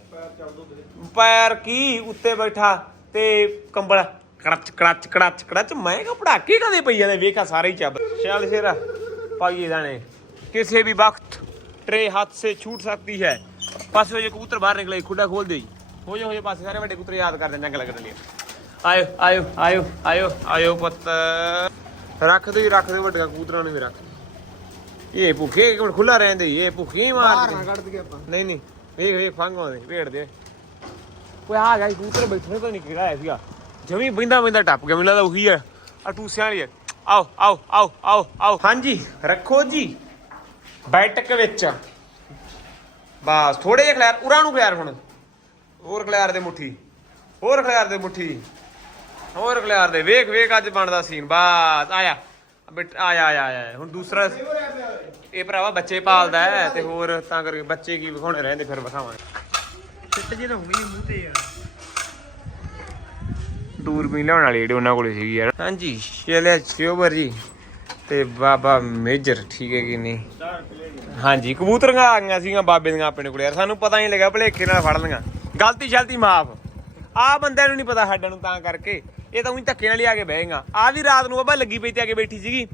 ਪੈਰ ਕੀ ਉੱਤੇ ਬੈਠਾ ਤੇ ਕੰਬਲ। ਕੜਚ ਕੜਚ ਕੜਚ ਕੜਚ ਮੈਂ ਕਾ ਪੜਾਕੇ ਕਦੇ ਪਈ ਜਾਂਦੇ ਵੇਖਾ ਸਾਰੇ ਹੀ ਚੱਬ। ਚੱਲ ਸ਼ੇਰਾ ਪਾਈਏ ਦਾਣੇ। ਕਿਸੇ ਵੀ ਵਕਤ ਟਰੇ ਹੱਥ ਸੇ ਛੂਟ ਸਕਤੀ ਹੈ। ਪਾਸੇ ਜੇ ਕਬੂਤਰ ਬਾਹਰ ਨਿਕਲੇ ਖੁੱਡਾ ਖੋਲ ਦੇ ਹੋ ਜਾ ਹੋ ਜਾ ਪਾਸੇ ਸਾਰੇ ਵੱਡੇ ਕਬੂਤਰ ਯਾਦ ਕਰਦੇ ਜੰਗ ਲੱਗਣ ਲਈ। ਆਇਓ ਆਇਓ ਆਇਓ ਆਇਓ ਆਇਓ ਪੁੱਤ। ਰੱਖ ਦੇ ਰੱਖ ਦੇ ਵੱਡੇ ਕਬੂਤਰਾਂ ਨੂੰ ਵੀ ਰੱਖ। ਇਹ ਭੁੱਖੇ ਖੁੱਲਾ ਰਹਿੰਦੇ ਇਹ ਭੁੱਖੇ ਆਪਾਂ। ਨਹੀਂ ਨਹੀਂ। ਵੇਖ ਵੇਖ ਫੰਗ ਆਉਂਦੇ ਵੇੜ ਦੇ। ਓਏ, ਆ ਗਿਆ ਕਬੂਤਰ ਬੈਠੇ ਤਾਂ ਨਹੀਂ ਕਿਹੜਾ ਆਇਆ ਸੀਗਾ। ਜਮੀ ਬਿੰਦਾ ਬਿੰਦਾ ਟੱਪ ਗਿਆ, ਮੈਨੂੰ ਲੱਗਦਾ ਉਹੀ ਹੈ ਆ ਟੂਸਿਆਂ ਵਾਲੀ ਹੈ ਆਓ ਆਓ ਆਓ ਆਓ ਆਓ। ਹਾਂਜੀ, ਰੱਖੋ ਜੀ। ਬੈਠਕ ਵਿੱਚ। ਬਸ ਥੋੜੇ ਜਿਹਾ ਖਿਲਾਰ, ਉਰਾਂ ਨੂੰ ਖਿਲਾਰ ਹੁਣ। ਹੋਰ ਖਿਲਾਰ ਦੇ ਮੁੱਠੀ। ਹੋਰ ਖਿਲਾਰ ਦੇ ਮੁੱਠੀ। ਹੋਰ ਖਿਲਾਰ ਦੇ। ਵੇਖ ਵੇਖ ਅੱਜ ਬਣਦਾ ਸੀਨ ਬਸ, ਆਇਆ। ਬਿਟ ਆਇਆ ਆਇਆ ਆਇਆ ਹੁਣ ਦੂਸਰਾ ਇਹ ਭਰਾਵਾ ਬੱਚੇ ਪਾਲਦਾ ਹੈ ਤੇ ਹੋਰ ਤਾਂ ਕਰਕੇ ਬੱਚੇ ਕੀ ਵਿਖਾਉਣੇ ਰਹਿੰਦੇ ਫਿਰ ਵਿਖਾਵਾਂਗੇ। ਸਿੱਟ ਜੇ ਤਾਂ ਹੋ ਗਈ ਮੂੰਹ ਤੇ ਯਾਰ। ਦੂਰਬੀਨ ਲਿਆਉਣ ਵਾਲੀ ਜਿਹੜੀ ਉਹਨਾਂ ਕੋਲੇ ਸੀਗੀ ਯਾਰ। ਹਾਂਜੀ ਚਲਿਆ ਚਿਓਬਰ ਜੀ? ਤੇ ਬਾਬਾ ਮੇਜਰ ਠੀਕ ਹੈ ਕਿ ਨਹੀਂ? ਹਾਂਜੀ ਕਬੂਤਰੀਆਂ ਆ ਗਈਆਂ ਸੀਗੀਆਂ ਬਾਬੇ ਦੀਆਂ ਆਪਣੇ ਕੋਲੇ ਯਾਰ। ਸਾਨੂੰ ਪਤਾ ਨਹੀਂ ਲੱਗਾ ਭਲੇਖੇ ਨਾਲ ਫੜ ਲਈਆਂ। ਗਲਤੀ ਸ਼ਲਤੀ ਮਾਫ। ਆ ਬੰਦਿਆਂ ਨੂੰ ਨਹੀਂ ਪਤਾ ਸਾਡਿਆਂ ਨੂੰ ਤਾਂ ਕਰਕੇ। ਇਹ ਤਾਂ ਉਹੀ ਧੱਕੇ ਨਾਲ ਹੀ ਆ ਕੇ ਬਹਿਗਾ। ਆ ਵੀ ਰਾਤ ਨੂੰ ਬਾਬਾ ਲੱਗੀ ਪਈ ਤੇ ਆ ਕੇ ਬੈਠੀ ਸੀਗੀ।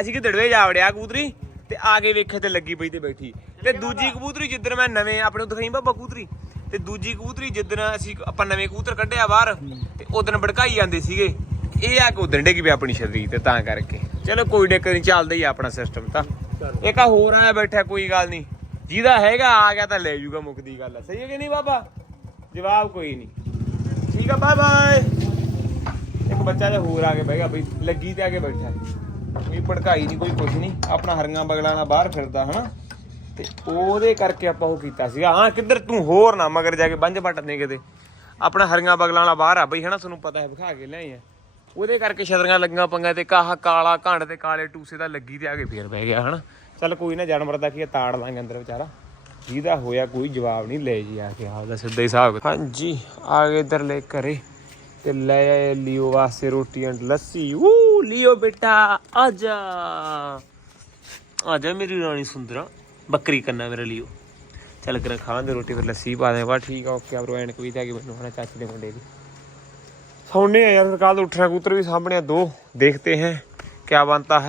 ਅਸੀਂ ਕਿ ਦੜਵੇ ਜਾ ਵੜਿਆ ਕਬੂਤਰੀ ਤੇ ਆ ਕੇ ਵੇਖੇ ਤੇ ਲੱਗੀ ਪਈ ਤੇ ਬੈਠੀ। ਤੇ ਦੂਜੀ ਕਬੂਤਰੀ ਜਿੱਦਣ ਮੈਂ ਨਵੇਂ ਆਪਣੇ ਨੂੰ ਦਿਖਾਈ ਬਾਬਾ ਕਬੂਤਰੀ। ਤੇ ਦੂਜੀ ਕਬੂਤਰੀ ਜਿੱਦਣ ਅਸੀਂ ਆਪਾਂ ਨਵੇਂ ਕਬੂਤਰ ਕੱਢਿਆ ਬਾਹਰ ਤੇ ਉਦੋਂ ਭੜਕਾਈ ਜਾਂਦੇ ਸੀਗੇ। ਇਹ ਆ ਕਿ ਉਦੋਂ ਡਿੱਗ ਪਿਆ ਆਪਣੀ ਸ਼ਰੀਰ ਤੇ ਤਾਂ ਕਰਕੇ। ਚਲੋ ਕੋਈ ਡਿੱਕਤ ਨਹੀਂ ਚੱਲਦਾ ਹੀ ਆਪਣਾ ਸਿਸਟਮ ਤਾਂ। ਇੱਕ ਆ ਹੋਰ ਆਇਆ ਬੈਠਾ ਕੋਈ ਗੱਲ ਨਹੀਂ। ਜਿਹਦਾ ਹੈਗਾ ਆ ਗਿਆ ਤਾਂ ਲੈ ਜਾਊਗਾ ਮੁੱਕਦੀ ਗੱਲ ਸਹੀ ਹੈ ਕਿ ਨਹੀਂ ਬਾਬਾ? ਜਵਾਬ ਕੋਈ ਨਹੀਂ। ਠੀਕ ਆ ਬਾਏ ਬਾਏ ਇੱਕ ਬੱਚਾ ਜਿਹਾ ਹੋਰ ਆ ਕੇ ਬਹਿ ਗਿਆ ਬਈ, ਲੱਗੀ ਤੇ ਆ ਕੇ ਬੈਠਾ। ਕੋਈ ਭੜਕਾਈ ਨਹੀਂ, ਕੋਈ ਕੁਛ ਨਹੀਂ, ਆਪਣਾ ਹਰੀਆਂ ਬਗਲਾਂ ਨਾਲ ਬਾਹਰ ਫਿਰਦਾ, ਹਨਾ? ਤੇ ਉਹਦੇ ਕਰਕੇ ਆਪਾਂ ਉਹ ਕੀਤਾ ਸੀਗਾ। ਹਾਂ, ਕਿੱਧਰ ਤੂੰ ਹੋਰ ਨਾ, ਮਗਰ ਜਾ ਕੇ ਬੰਜ ਪੱਟ ਦੇ ਕਿਤੇ। ਆਪਣਾ ਹਰੀਆਂ ਬਗਲਾਂ ਵਾਲਾ ਬਾਹਰ ਆ ਬਈ, ਹਨਾ? ਤੁਹਾਨੂੰ ਪਤਾ ਹੈ, ਵਿਖਾ ਕੇ ਲਿਆਏ ਆ ਉਹਦੇ ਕਰਕੇ ਛਤਰੀਆਂ ਲੱਗੀਆਂ ਪੰਗਾ ਤੇ ਕਾਹ ਕਾਲਾ ਘੰਡ ਤੇ ਕਾਲੇ ਟੂਸੇ ਦਾ ਲੱਗੀ ਤੇ ਆ ਕੇ ਫੇਰ ਬਹਿ ਗਿਆ, ਹਨਾ? ਚੱਲ ਕੋਈ ਨਾ, ਜਾਨਵਰ ਦਾ ਕੀ ਤਾੜ ਲਾਂਗੇ ਅੰਦਰ ਵਿਚਾਰਾ। ਜਿਹਦਾ ਹੋਇਆ ਕੋਈ ਜਵਾਬ ਨਹੀਂ, ਲੈ ਜੀ ਆ ਕੇ ਆਪਦਾ ਸਿੱਧਾ ਹੀ ਹਿਸਾਬ। ਹਾਂਜੀ, ਆ ਗਏ ਇਧਰ ਲੈ ਘਰੇ। ਤੇ ਲੈ ਲਿਓ ਵਾਸਤੇ ਰੋਟੀ ਐਂਡ ਲੱਸੀ। ਊ ਲਿਓ ਬੇਟਾ, ਆਜਾ। ਆਜਾ ਮੇਰੀ ਰਾਣੀ ਸੁੰਦਰਾ। ਬੱਕਰੀ ਕੰਨਾ ਮੇਰੇ ਲਿਓ। ਚੱਲ ਕਰ ਖਾਂਦੇ ਰੋਟੀ, ਫਿਰ ਲੱਸੀ ਪਾ ਦੇ ਵਾ ਠੀਕ ਆ, ਓਕੇ ਆਬਰੋ ਐਨਕ ਵੀ ਤਾਂ ਕਿ ਮੈਨੂੰ ਹਣਾ ਚਾਚੇ ਦੇ ਮੁੰਡੇ ਦੀ ਸੌਣੇ ਆ ਯਾਰ ਕਾਲ ਉੱਠਣਾ ਕੂਤਰ ਵੀ ਸਾਹਮਣੇ ਆ, ਦੋ। ਦੇਖਤੇ ਹੈ ਕੀ ਬਣਤਾ ਹੈ।